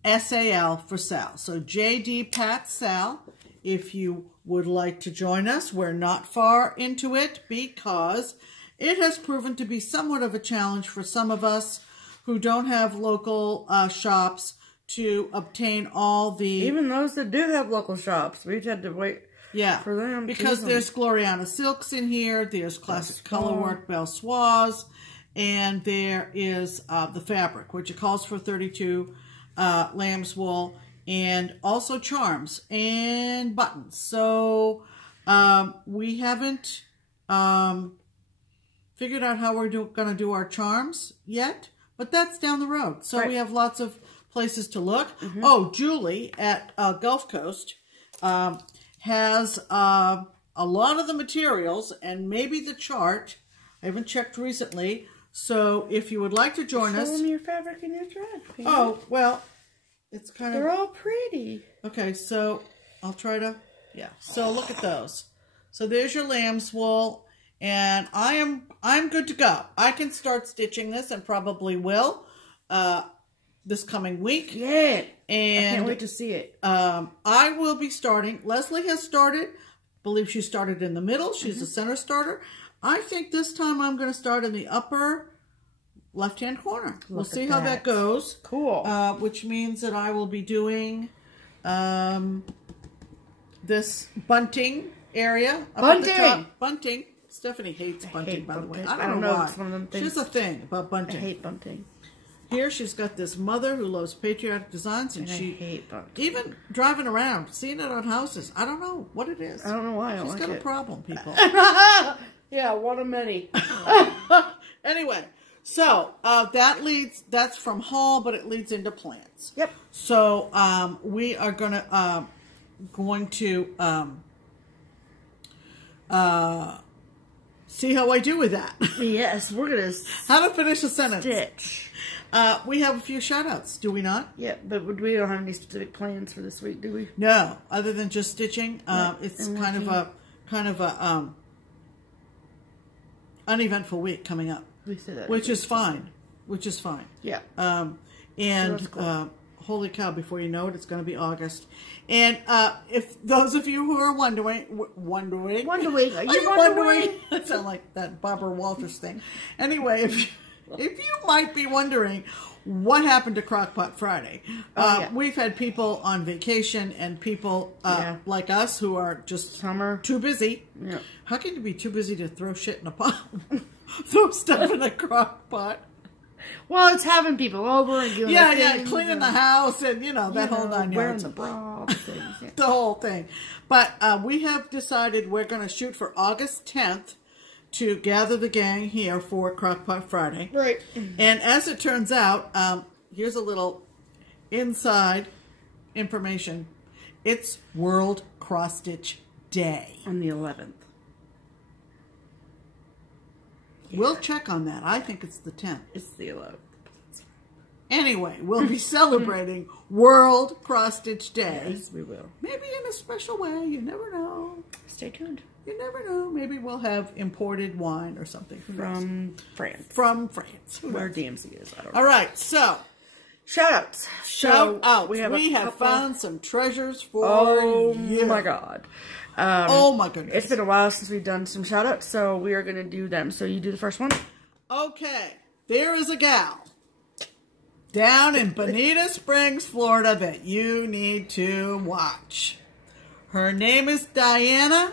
SAL for Sal. So JD Pat Sal, if you would like to join us. We're not far into it because it has proven to be somewhat of a challenge for some of us who don't have local shops to obtain all the... Even those that do have local shops, we've had to wait for them. Because there's Gloriana Silks in here, there's Classic Colorwork Belsoise, and there is the fabric, which it calls for 32 lamb's wool, and also charms and buttons. So we haven't figured out how we're going to do our charms yet, but that's down the road. So we have lots of places to look. Oh, Julie at Gulf Coast has a lot of the materials and maybe the chart. I haven't checked recently. So if you would like to join us. Show them your fabric and your thread. Pam. Oh, well, it's kind of. They're all pretty. Okay, so I'll try to. Yeah. So look at those. So there's your lamb's wool, and I'm good to go. I can start stitching this and probably will this coming week. Yeah. And I can't wait to see it. I will be starting. Leslie has started. I believe she started in the middle. She's a center starter. I think this time I'm going to start in the upper left-hand corner. We'll see how that goes. Cool. Which means that I will be doing this bunting area. Up at the top. Bunting. Stephanie hates bunting, by the way. I don't know why. It's one of them things. She has a thing about bunting. I hate bunting. Here she's got this mother who loves patriotic designs, and she hate bunting. Even driving around, seeing it on houses. I don't know what it is. I don't know why. She's got a problem, people. Yeah, one of many. Anyway, so that's from haul, but it leads into plants. Yep. So we are going to see how I do with that. Yes, we're going to how to finish a sentence. Stitch. We have a few shout outs, do we not? Yeah, but we don't have any specific plans for this week, do we? No, other than just stitching. It's kind of a uneventful week coming up. We say that. Which is fine. Yeah. And so cool. Holy cow, before you know it, it's going to be August. And if those of you who are wondering, that sounds like that Barbara Walters thing. Anyway, if you might be wondering what happened to Crockpot Friday, we've had people on vacation and people like us who are just too busy. Yeah. How can you be too busy to throw shit in a pot? Throw stuff in a crock pot? Well, it's having people over and doing cleaning the house and, that whole 9 yards. Wearing the bra, things, the whole thing. But we have decided we're going to shoot for August 10th to gather the gang here for Crockpot Friday. Right. And as it turns out, here's a little inside information. It's World Cross Stitch Day. On the 11th. We'll check on that. I think it's the 10th. It's the 11th. Anyway, we'll be celebrating World Cross Stitch Day. Yes, we will. Maybe in a special way. You never know. Stay tuned. You never know. Maybe we'll have imported wine or something. From France. From France. Where DMC is. I don't know. All right, so. Shout-outs. Shout-outs. We have found some treasures for you. Oh, my God. Oh, my goodness. It's been a while since we've done some shout-outs, so we are going to do them. So you do the first one. Okay. There is a gal down in Bonita Springs, Florida that you need to watch. Her name is Diana,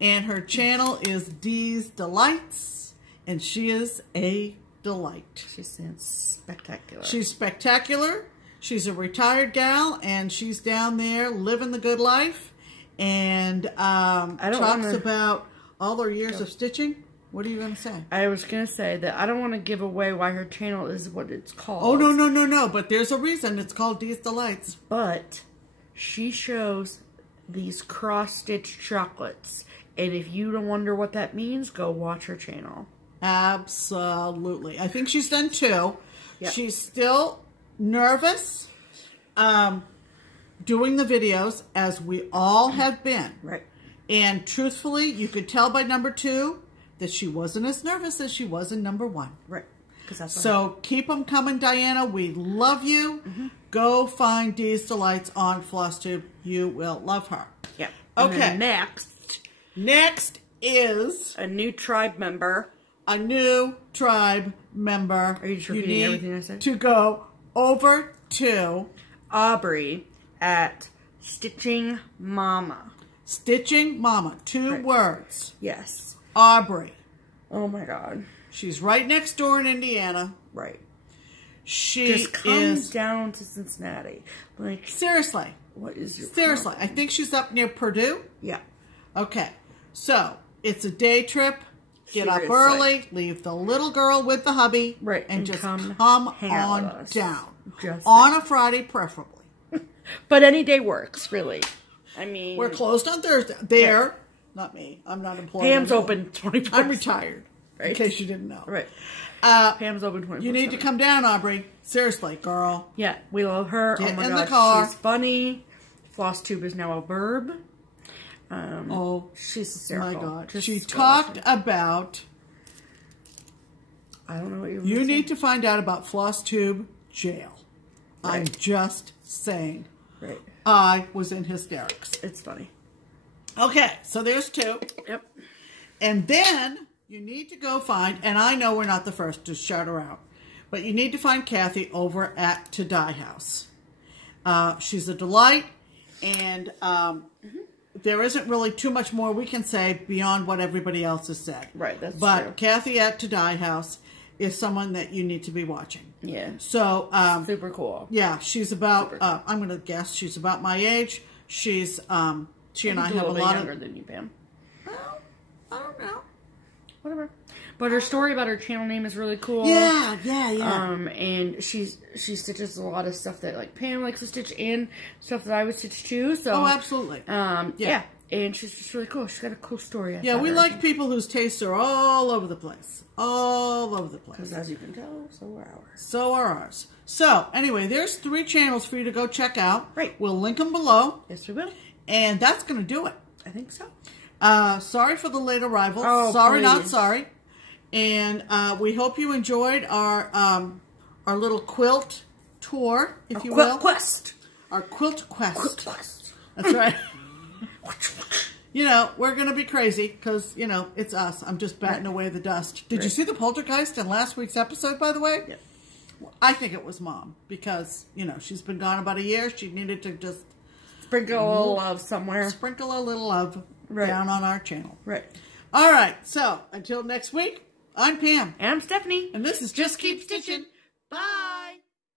and her channel is Dee's Delights, and she is a delight. She sounds spectacular. She's spectacular. She's a retired gal, and she's down there living the good life, and talks about all her years of stitching. What are you going to say? I was going to say that I don't want to give away why her channel is what it's called. Oh, no. But there's a reason it's called Dee's Delights. But she shows these cross-stitch chocolates. And if you don't wonder what that means, go watch her channel. Absolutely. I think she's done 2. Yep. She's still nervous doing the videos, as we all have been. Right. And truthfully, you could tell by number 2 that she wasn't as nervous as she was in number 1. Right. So keep them coming, Diana. We love you. Go find Dee's Delights on FlossTube. You will love her. Yep. Okay. Next is a new tribe member. Are you just repeating everything I said? To go over to Aubrey at Stitching Mama. Stitching Mama. 2 words. Yes. Aubrey. Oh my God. She's right next door in Indiana. Right. She just comes down to Cincinnati. Like, seriously. What is your Seriously. problem? I think she's up near Purdue. Yeah. Okay. So it's a day trip. Get Seriously. up early. Leave the little girl with the hubby. Right. And just come hang out on with us. down. Just on a Friday, preferably. But any day works, really. I mean, we're closed on Thursday. There. Right. Not me. I'm not employed. Pam's open 24/7. I'm retired. Right. In case you didn't know. Right. Pam's open 24/7. You need to come down, Aubrey. Seriously, girl. Yeah, we love her. Get oh my in God, the car. She's funny. FlossTube is now a verb. She's hysterical. My God. Just she talked about... I don't know what you need to find out about FlossTube jail. Right. I'm just saying. Right. I was in hysterics. It's funny. Okay, so there's 2. Yep. And then you need to go find, and I know we're not the first to shout her out, but you need to find Kathy over at To Dye House. She's a delight, and there isn't really too much more we can say beyond what everybody else has said. Right, that's but true. Kathy at To Dye House is someone that you need to be watching. Yeah. So super cool. Yeah, she's about. Cool. I'm going to guess she's about my age. She's she and I have a lot younger than you, Pam. Well, I don't know. Whatever. But her story about her channel name is really cool. Yeah. And she stitches a lot of stuff that like Pam likes to stitch and stuff that I would stitch too. So absolutely. Yeah. And she's just really cool. She's got a cool story. Yeah, we like people whose tastes are all over the place. All over the place. Because as you can tell, so are ours. So are ours. So, anyway, there's 3 channels for you to go check out. Right. We'll link them below. Yes, we will. And that's going to do it. I think so. Sorry for the late arrival. Oh, sorry, please. not sorry. And we hope you enjoyed our little quilt tour, if you will. Quest. Our quilt quest. Quilt quest. That's right. You know, we're going to be crazy because, you know, it's us. I'm just batting away the dust. Did you see the poltergeist in last week's episode, by the way? Yeah. Well, I think it was Mom because, you know, she's been gone about a year. She needed to just... Sprinkle a little love somewhere. Sprinkle a little love down on our channel. Right. All right. So, until next week, I'm Pam. And I'm Stephanie. And this is Just Keep